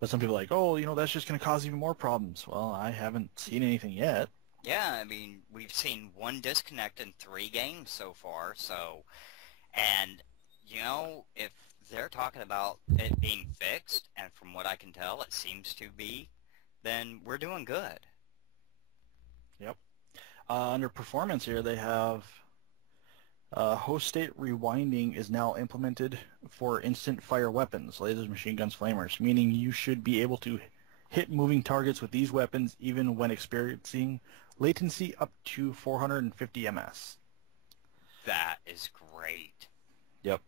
But some people are like, oh, that's just going to cause even more problems. Well, I haven't seen anything yet. Yeah, I mean, we've seen one disconnect in 3 games so far, so, and, if they're talking about it being fixed, and from what I can tell, it seems to be, then we're doing good. Yep. Under performance here, they have host state rewinding is now implemented for instant fire weapons, lasers, machine guns, flamers, meaning you should be able to hit moving targets with these weapons even when experiencing latency up to 450 ms. That is great. Yep.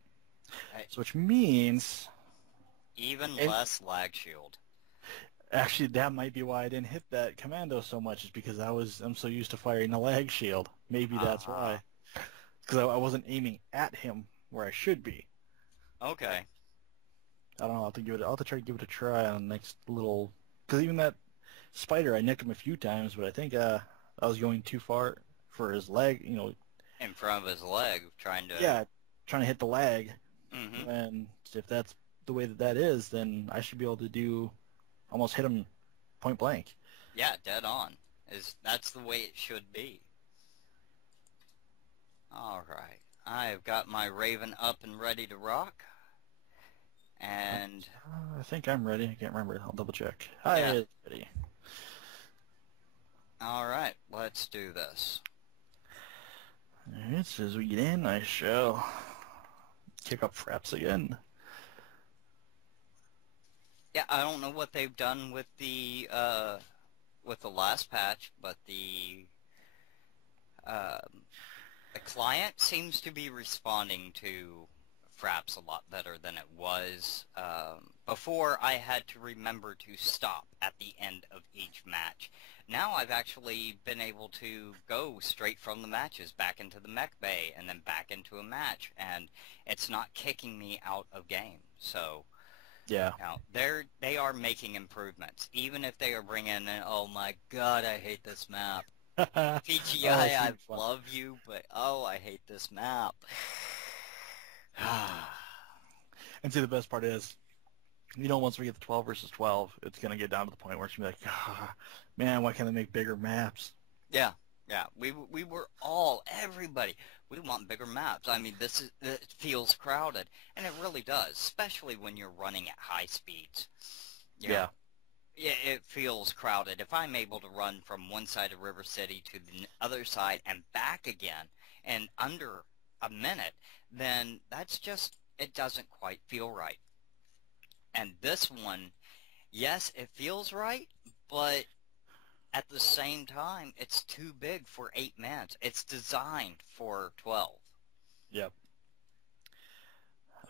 So which means even less lag shield. Actually, that might be why I didn't hit that commando so much, is because I'm so used to firing the lag shield. Maybe that's why. Because I wasn't aiming at him where I should be. Okay. I don't know. I'll have to try to give it a try on the next little. Because even that spider, I nicked him a few times, but I think I was going too far for his leg. In front of his leg, trying to. Yeah, trying to hit the lag. Mm-hmm. And if that's the way that is, then I should be able to almost hit him point blank. Yeah, dead on. That's the way it should be. All right. I've got my Raven up and ready to rock. And I think I'm ready. I can't remember. I'll double check. Hi, Yeah. ready. all right, let's do this. Alright, so as we get in, I shall kick up fraps again. Yeah, I don't know what they've done with the last patch, but the client seems to be responding to fraps a lot better than it was. Before, I had to remember to stop at the end of each match. Now I've actually been able to go straight from the matches back into the mech bay and then back into a match, and it's not kicking me out of game. So Yeah. they are making improvements, even if they are bringing in, oh my god, I hate this map. PGI, I love you, but oh, I hate this map. And see, the best part is, once we get the 12 versus 12, it's going to get down to the point where it's going to be like, man, why can't they make bigger maps? Yeah. We were everybody, we want bigger maps. I mean, it feels crowded, and it really does, especially when you're running at high speeds. Yeah, it feels crowded. If I'm able to run from one side of River City to the other side and back again in under a minute, then it doesn't quite feel right. And this one, yes, it feels right, but at the same time, it's too big for 8 minutes. It's designed for 12. Yep.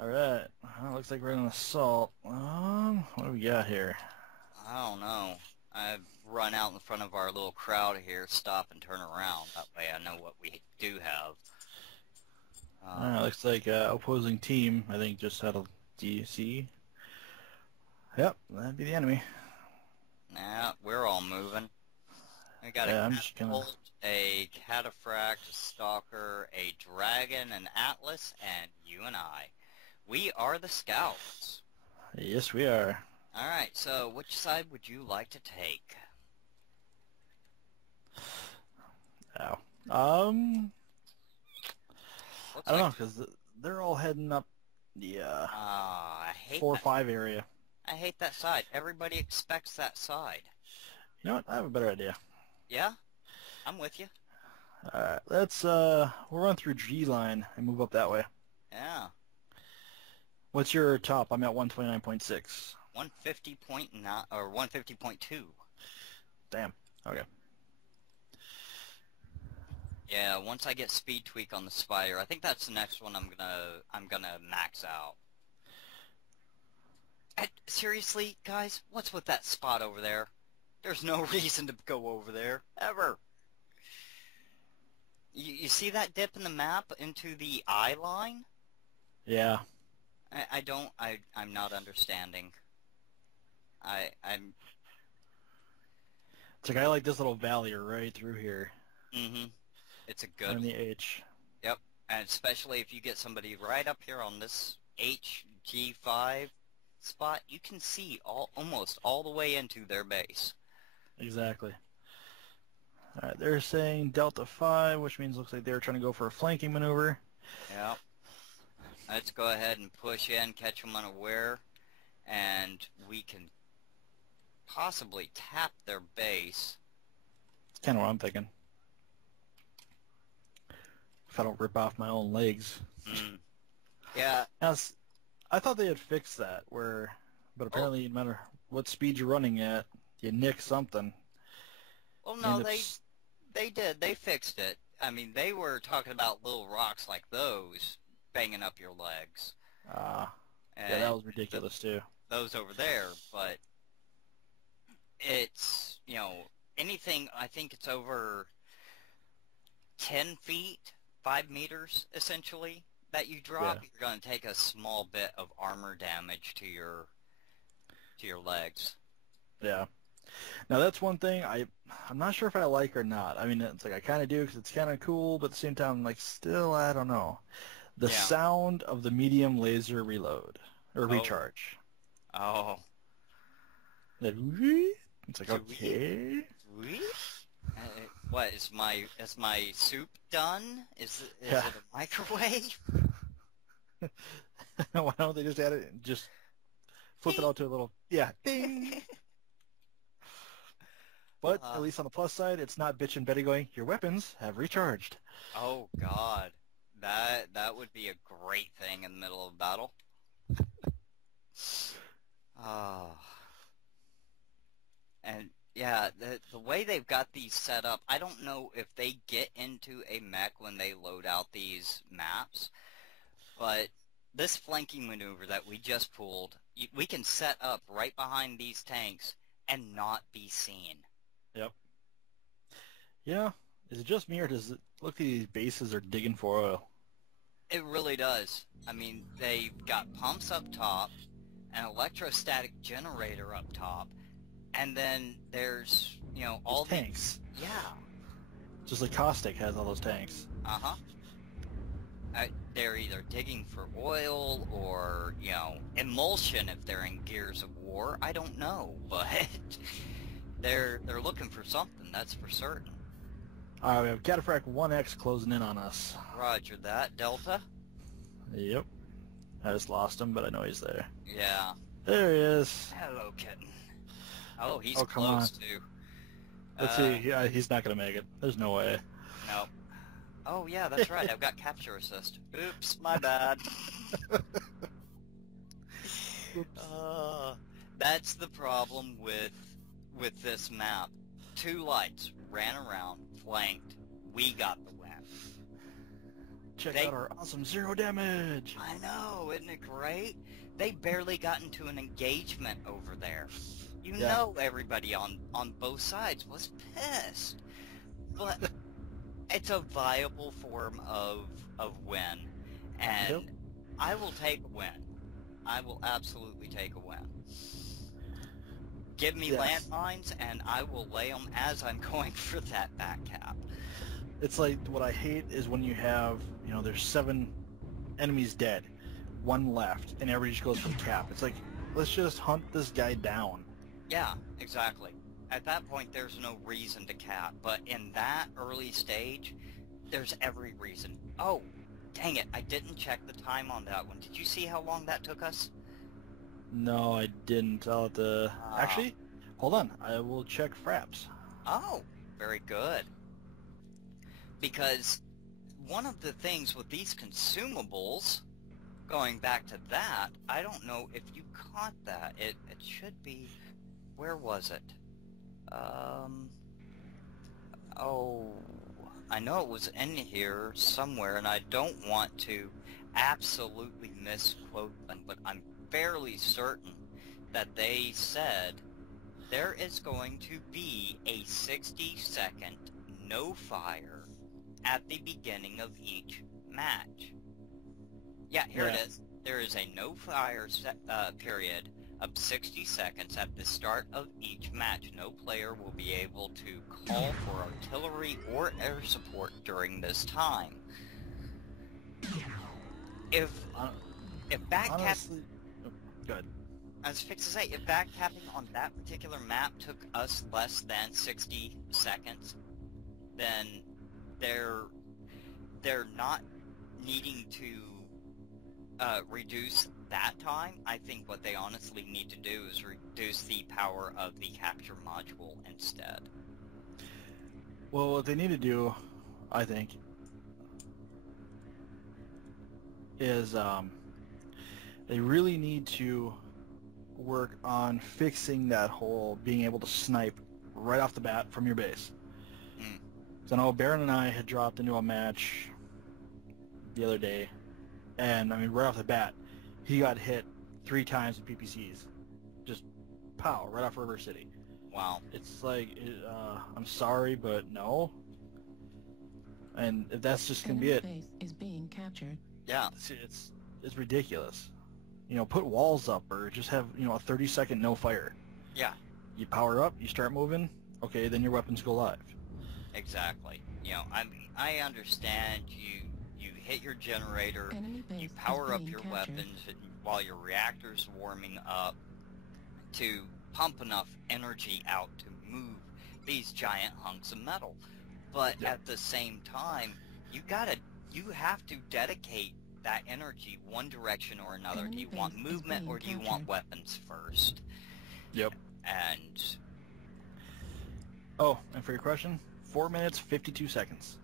All right. Well, looks like we're in an assault. What do we got here? I don't know. I run out in front of our little crowd here, stop and turn around. That way I know what we do have. Looks like opposing team, I think, just had a DC. Yep, that'd be the enemy. Nah, we're all moving. We got a Yeah, I'm just gonna... catapult, a cataphract, a stalker, a dragon, an atlas, and you and I. We are the scouts. Yes, we are. Alright, so which side would you like to take? Ow. Looks I don't like... know, because they're all heading up the I hate 4-5 area. I hate that side. Everybody expects that side. You know what? I have a better idea. Yeah? I'm with you. Alright, we'll run through G line and move up that way. Yeah. What's your top? I'm at 129.6. 150.9 or 150.2. Damn. Okay. Yeah, once I get speed tweak on the spider, I think that's the next one I'm gonna max out. Seriously, guys, what's with that spot over there? There's no reason to go over there, ever. You see that dip in the map into the eye line? Yeah. I'm not understanding. I'm... It's like I like this little valley right through here. Mm-hmm. It's a good On one. the H. Yep, and especially if you get somebody right up here on this HG5 spot, you can see almost all the way into their base. Exactly. Alright, they're saying Delta 5, which means looks like they're trying to go for a flanking maneuver. Yep. Let's go ahead and push in, catch them unaware, and we can possibly tap their base. That's kind of what I'm thinking. If I don't rip off my own legs. Mm. Yeah. I thought they had fixed that, but apparently no matter what speed you're running at, you nick something. Well, no, they did. They fixed it. I mean, they were talking about little rocks like those banging up your legs. Yeah, that was ridiculous too. Those over there, but it's, anything, I think it's over 10 feet, 5 meters, essentially, that you drop, you're going to take a small bit of armor damage to your legs. Yeah. Now that's one thing I'm not sure if I like or not. I mean, it's like I kind of do because it's kind of cool, but at the same time, like still, I don't know. The sound of the medium laser reload or recharge. Oh. That it's like okay. What is my soup done? Is it a microwave? Why don't they just add it and just flip it out to a little ding? But at least on the plus side, it's not bitch and Betty going, your weapons have recharged. Oh God, that would be a great thing in the middle of battle. And yeah, the way they've got these set up, I don't know if they get into a mech when they load out these maps, but this flanking maneuver that we just pulled, we can set up right behind these tanks and not be seen. Yep. Yeah. Is it just me, or does it look like these bases are digging for oil? It really does. I mean, they've got pumps up top, an electrostatic generator up top, and then there's, all tanks. Yeah. Just like Caustic has all those tanks. Uh-huh. They're either digging for oil or, emulsion if they're in Gears of War. I don't know, but they're looking for something, that's for certain. Alright, we have Cataphract 1X closing in on us. Roger that. Delta? Yep. I just lost him, but I know he's there. Yeah. There he is. Hello, kitten. Oh, he's come close, on. too. Let's see. Yeah, he's not going to make it. There's no way. Nope. Oh, yeah, that's right. I've got capture assist. Oops, my bad. That's the problem with this map. Two lights ran around, flanked. We got the win. Check They, out our awesome 0 damage. I know, isn't it great? They barely got into an engagement over there. You Yeah. know everybody on both sides was pissed. But it's a viable form of win. And Yep. I will take a win. I will absolutely take a win. Give me Yes. landmines, and I will lay them as I'm going for that back cap. It's like, what I hate is when you have, there's 7 enemies dead, 1 left, and everybody just goes for the cap. It's like, let's just hunt this guy down. Yeah, exactly. At that point, there's no reason to cap, but in that early stage, there's every reason. Oh, dang it, I didn't check the time on that one. Did you see how long that took us? No, I didn't. I'll have to... Actually, hold on. I will check fraps. Oh, very good. Because one of the things with these consumables, going back to that, I don't know if you caught that. It should be... Where was it? Oh, I know it was in here somewhere, and I don't want to absolutely misquote them, but I'm fairly certain that they said there is going to be a 60-second no fire at the beginning of each match. Yeah, here it is. There is a no fire period of 60 seconds at the start of each match. No player will be able to call for artillery or air support during this time. If backcapping... Honestly... Good. I was fixed to say, if backcapping on that particular map took us less than 60 seconds, then they're not needing to reduce that time. I think what they honestly need to do is reduce the power of the capture module instead. Well, what they need to do, I think, is they really need to work on fixing that whole being able to snipe right off the bat from your base. So I know Baron and I had dropped into a match the other day, and I mean, right off the bat, he got hit 3 times with PPCs. Just pow, right off River City. Wow. It's like, I'm sorry, but no. And if that's just going to be it. Base is being captured. Yeah. It's ridiculous. Put walls up, or just have, a 30-second no fire. Yeah. You power up, you start moving, okay, then your weapons go live. Exactly. I understand you hit your generator, you power up your weapons while your reactor's warming up to pump enough energy out to move these giant hunks of metal. But at the same time, you have to dedicate that energy one direction or another. Do you want movement or do you want weapons first? Yep. And... Oh, and for your question, 4 minutes, 52 seconds.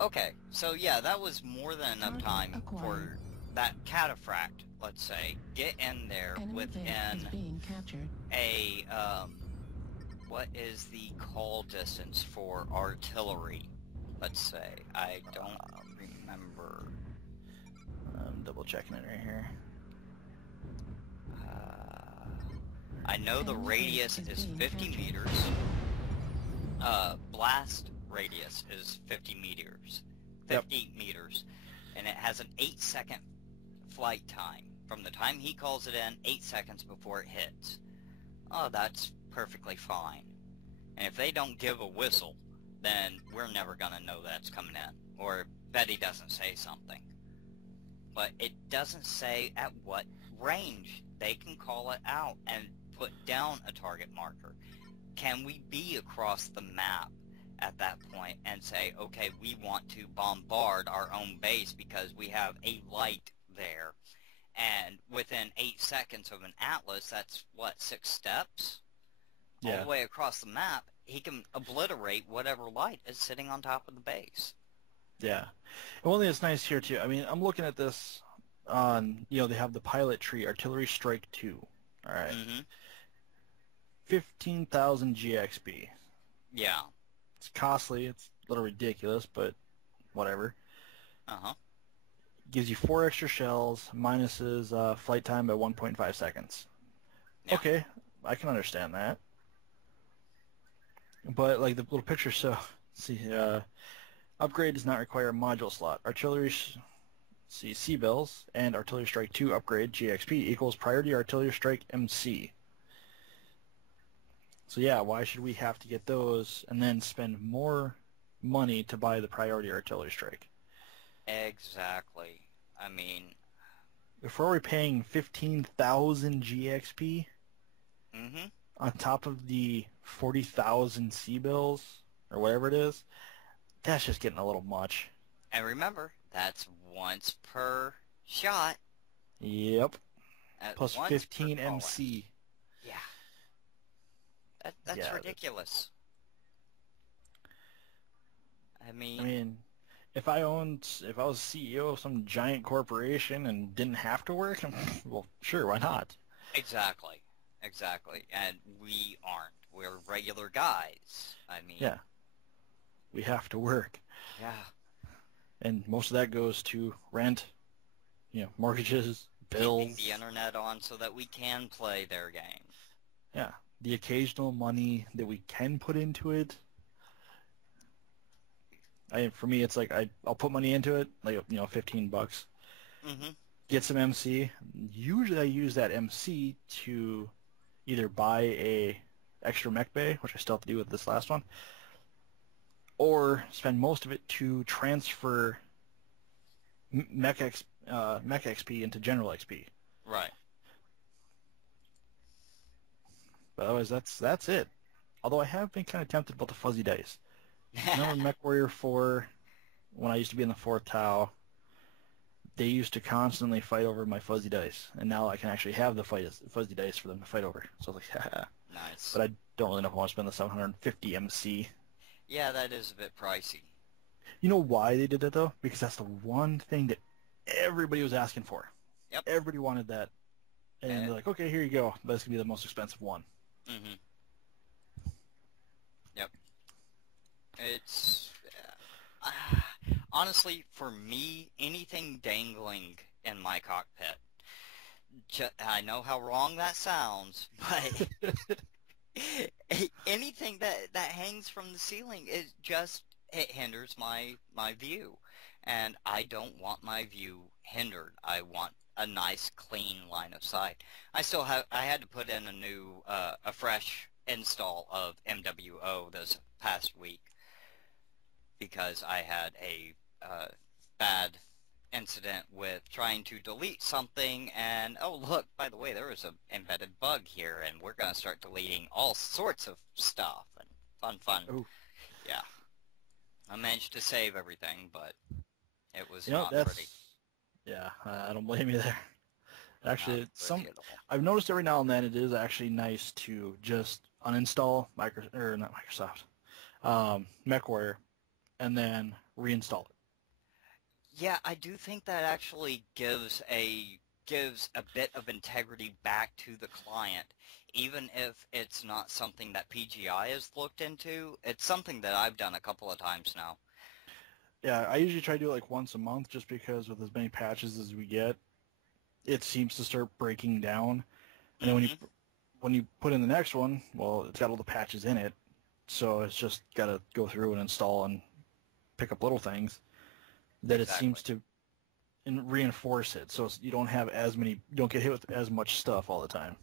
Okay, so yeah, that was more than enough time for that cataphract, let's say, get in there within a, what is the call distance for artillery, let's say? I don't remember. I'm double checking it right here. I know the radius is 50 meters. Blast radius is 50 meters. 50 meters. And it has an 8-second flight time. From the time he calls it in, 8 seconds before it hits. Oh, that's perfectly fine. And if they don't give a whistle, then we're never going to know that's coming in. Or Betty doesn't say something. But it doesn't say at what range they can call it out and put down a target marker. Can we be across the map at that point and say, okay, we want to bombard our own base because we have a light there, and within 8 seconds of an Atlas, that's what, 6 steps? Yeah. All the way across the map, he can obliterate whatever light is sitting on top of the base. Yeah. And one thing that's nice here too, I mean, I'm looking at this on, they have the pilot tree, Artillery Strike 2. All right. 15,000 GXP. Yeah. It's costly. It's a little ridiculous, but whatever. Uh-huh. Gives you 4 extra shells, minuses flight time by 1.5 seconds. Yeah. Okay, I can understand that. But like the little picture, so see, upgrade does not require a module slot. Artillery, see, C-bills and Artillery Strike 2 upgrade GXP equals Priority Artillery Strike MC. So yeah, why should we have to get those and then spend more money to buy the Priority Artillery Strike? Exactly. I mean, If we're already paying 15,000 GXP mm-hmm. on top of the 40,000 C-bills or whatever it is, that's just getting a little much. And remember, that's once per shot. Yep. At Plus once 15 per call-in. MC. Yeah. That's Yeah. ridiculous. I I mean, mean, if I was CEO of some giant corporation and didn't have to work, well, sure, why not? exactly. Exactly. And we aren't. We're regular guys. I mean, Yeah. We have to work. yeah. And most of that goes to rent, mortgages, bills. Keeping the internet on so that we can play their game. Yeah. The occasional money that we can put into it. For me, it's like I'll put money into it, like, $15. Mm-hmm. Get some MC. Usually I use that MC to either buy a extra mech bay, which I still have to do with this last one, or spend most of it to transfer mech XP into general XP. Right. But otherwise, that's it. Although I have been kind of tempted about the fuzzy dice. Remember Mech Warrior 4, when I used to be in the 4th Tau, they used to constantly fight over my fuzzy dice, and now I can actually have the fuzzy dice for them to fight over. So I was like, haha. Nice. But I don't really know if I want to spend the 750 MC. Yeah, that is a bit pricey. You know why they did that, though? Because that's the one thing that everybody was asking for. Yep. Everybody wanted that. And they're like, okay, here you go. But it's going to be the most expensive one. Mm-hmm. Yep. It's... honestly, for me, anything dangling in my cockpit, I know how wrong that sounds, but anything that hangs from the ceiling, it hinders my view. And I don't want my view hindered. I want a nice, clean line of sight. I had to put in a fresh install of MWO this past week because I had a bad incident with trying to delete something, and oh look, by the way, there was an embedded bug here, and we're going to start deleting all sorts of stuff, and fun. Ooh. Yeah. I managed to save everything, but it was You know, not that's... pretty. Yeah, I don't blame you there. Actually, Not pretty at all. I've noticed every now and then it is actually nice to just uninstall MechWarrior, and then reinstall it. Yeah, I do think that actually gives a bit of integrity back to the client, even if it's not something that PGI has looked into. It's something that I've done a couple of times now. Yeah, I usually try to do it like once a month just because with as many patches as we get, it seems to start breaking down. And then when you put in the next one, well, it's got all the patches in it, so it's just got to go through and install and pick up little things that It seems to reinforce it, so you don't get hit with as much stuff all the time.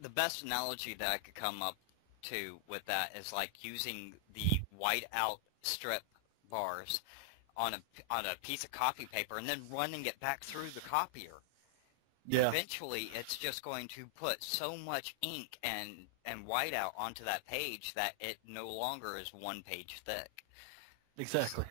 The best analogy that I could come up to with that is like using the whiteout strip bars on a piece of copy paper and then running it back through the copier. Yeah. Eventually, it's just going to put so much ink and whiteout onto that page that it no longer is one page thick. Exactly.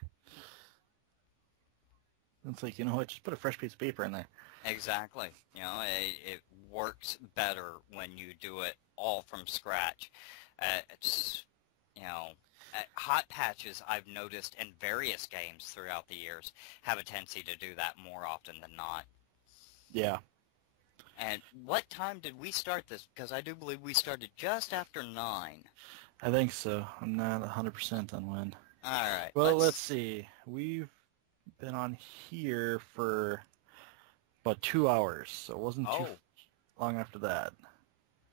It's like, just put a fresh piece of paper in there. Exactly. It works better when you do it all from scratch. It's, hot patches I've noticed in various games throughout the years have a tendency to do that more often than not. Yeah. And what time did we start this? Because I do believe we started just after 9. I think so. I'm not 100% on when. All right. Well, let's see. We've been on here for about 2 hours, so it wasn't too long after that.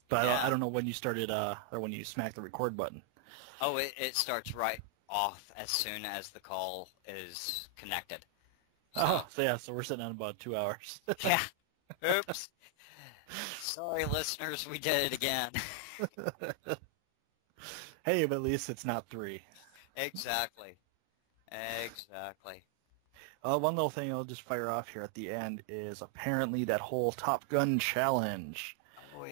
But Yeah. I don't know when you started, or when you smacked the record button. Oh, it starts right off as soon as the call is connected. So we're sitting on about 2 hours. Yeah. Oops. Sorry, listeners, we did it again. Hey, but at least it's not 3. Exactly. One little thing I'll just fire off here at the end is apparently that whole Top Gun challenge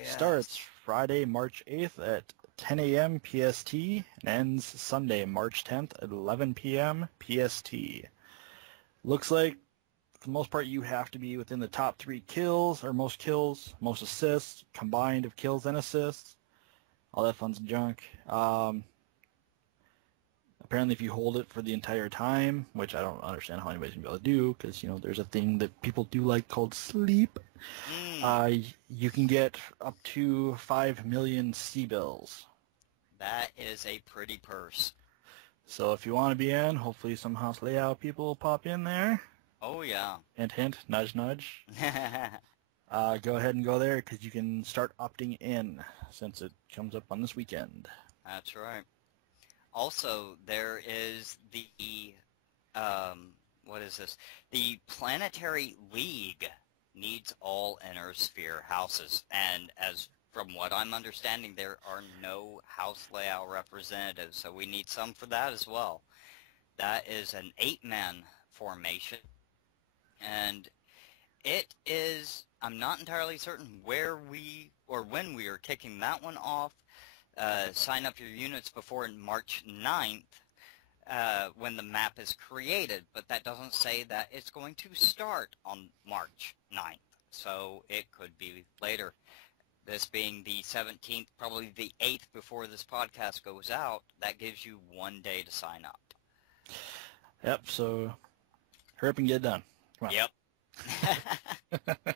starts Friday, March 8th at 10 a.m. PST and ends Sunday, March 10th at 11 p.m. PST. Looks like, for the most part, you have to be within the top 3 kills, or most kills, most assists, combined of kills and assists. All that fun junk. Apparently, if you hold it for the entire time, which I don't understand how anybody's going to be able to do, because, there's a thing that people do like called sleep, you can get up to 5 million C-bills. That is a pretty purse. So if you want to be in, hopefully some house layout people will pop in there. Oh, yeah. Hint, hint, nudge, nudge. Go ahead and go there, because you can start opting in since it comes up on this weekend. That's right. Also, there is the, what is this? The Planetary League needs all Inner Sphere houses, and as from what I'm understanding, there are no house layout representatives, so we need some for that as well. That is an 8-man formation, and it is, I'm not entirely certain where we, or when we are kicking that one off. Sign up your units before March 9th when the map is created, but that doesn't say that it's going to start on March 9th, so it could be later. This being the 17th, probably the 8th before this podcast goes out, that gives you 1 day to sign up. Yep, so hurry up and get it done. Come on. Yep. As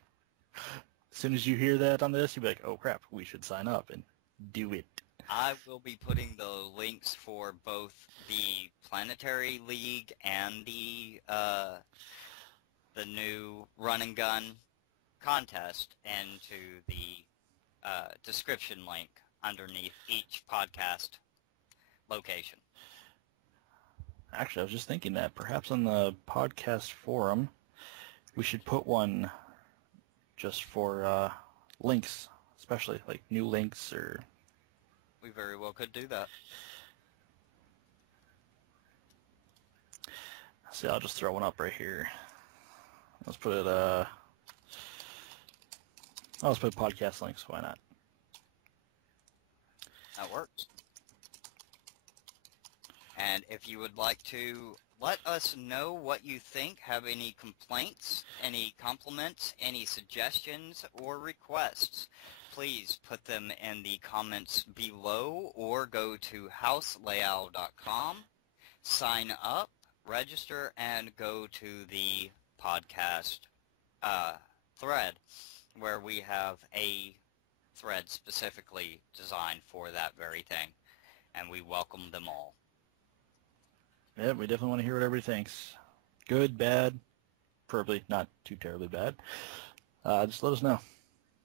soon as you hear that on this, you'll be like, oh crap, we should sign up and do it. I will be putting the links for both the Planetary League and the new run and gun contest into the description link underneath each podcast location. Actually, I was just thinking that perhaps on the podcast forum, we should put one just for links, especially like new links or... We very well could do that. See, I'll just throw one up right here. Let's put it, let's put podcast links, why not? That works. And if you would like to let us know what you think, have any complaints, any compliments, any suggestions, or requests, please put them in the comments below or go to houselayout.com, sign up, register, and go to the podcast thread where we have a thread specifically designed for that very thing, and we welcome them all. Yeah, we definitely want to hear what everybody thinks. Good, bad, preferably not too terribly bad. Just let us know.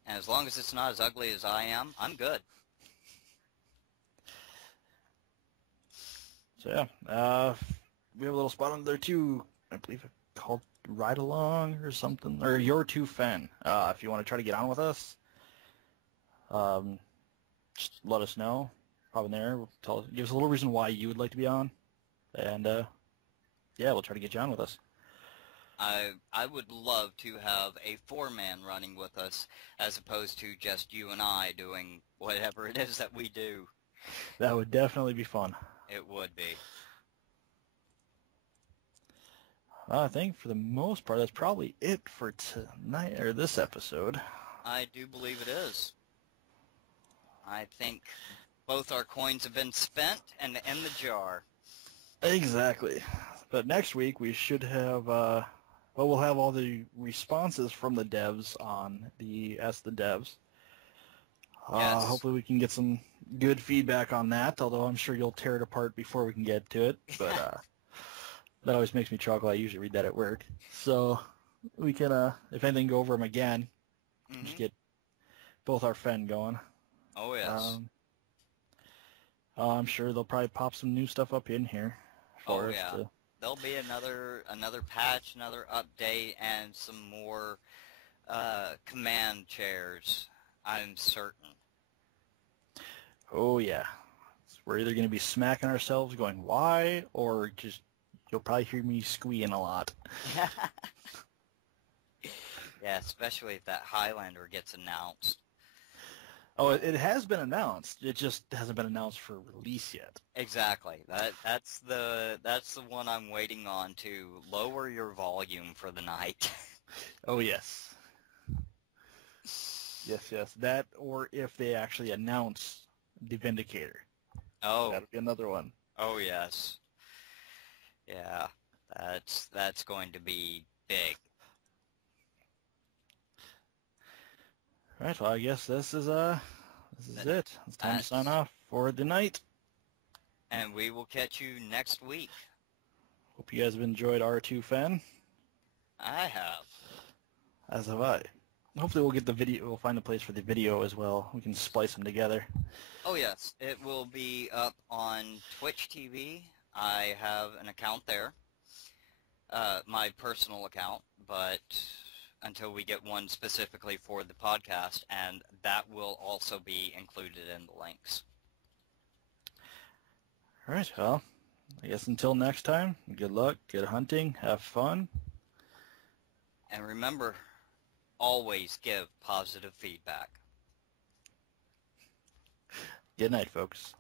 And as long as it's not as ugly as I am, I'm good. So yeah, we have a little spot on there too, I believe it's called Ride Along or something, or Your Two Fen. If you want to try to get on with us, just let us know. Pop in there, give us a little reason why you would like to be on, and yeah, we'll try to get you on with us. I would love to have a 4-man running with us as opposed to just you and I doing whatever it is that we do. That would definitely be fun. It would be. I think for the most part, that's probably it for tonight, or this episode. I do believe it is. I think both our coins have been spent and in the jar. Exactly. But next week we should have, well, we'll have all the responses from the devs on the Ask the Devs. Yes. Hopefully we can get some good feedback on that, although I'm sure you'll tear it apart before we can get to it. But That always makes me chuckle. I usually read that at work. So we can, if anything, go over them again. Just get both our Fen going. Oh, yes. I'm sure they'll probably pop some new stuff up in here for Oh, us yeah. to... There'll be another patch, another update, and some more command chairs, I'm certain. Oh, yeah. We're either going to be smacking ourselves going, why? Or just, you'll probably hear me squealing a lot. Yeah, especially if that Highlander gets announced. Oh, it has been announced. It just hasn't been announced for release yet. Exactly. That's the one I'm waiting on to lower your volume for the night. Oh, yes. Yes. That, or if they actually announce the Vindicator. Oh. That'll be another one. Oh, yes. Yeah. That's going to be big. All right, well, I guess this is it. It's time to sign off for the night. And we will catch you next week. Hope you guys have enjoyed our Two Fen. I have. As have I. Hopefully we'll get the video, we'll find a place for the video as well. We can splice them together. Oh, yes. It will be up on Twitch TV. I have an account there. My personal account, but until we get one specifically for the podcast, and that will also be included in the links. All right, well, I guess until next time, good luck, good hunting, have fun. And remember, always give positive feedback. Good night, folks.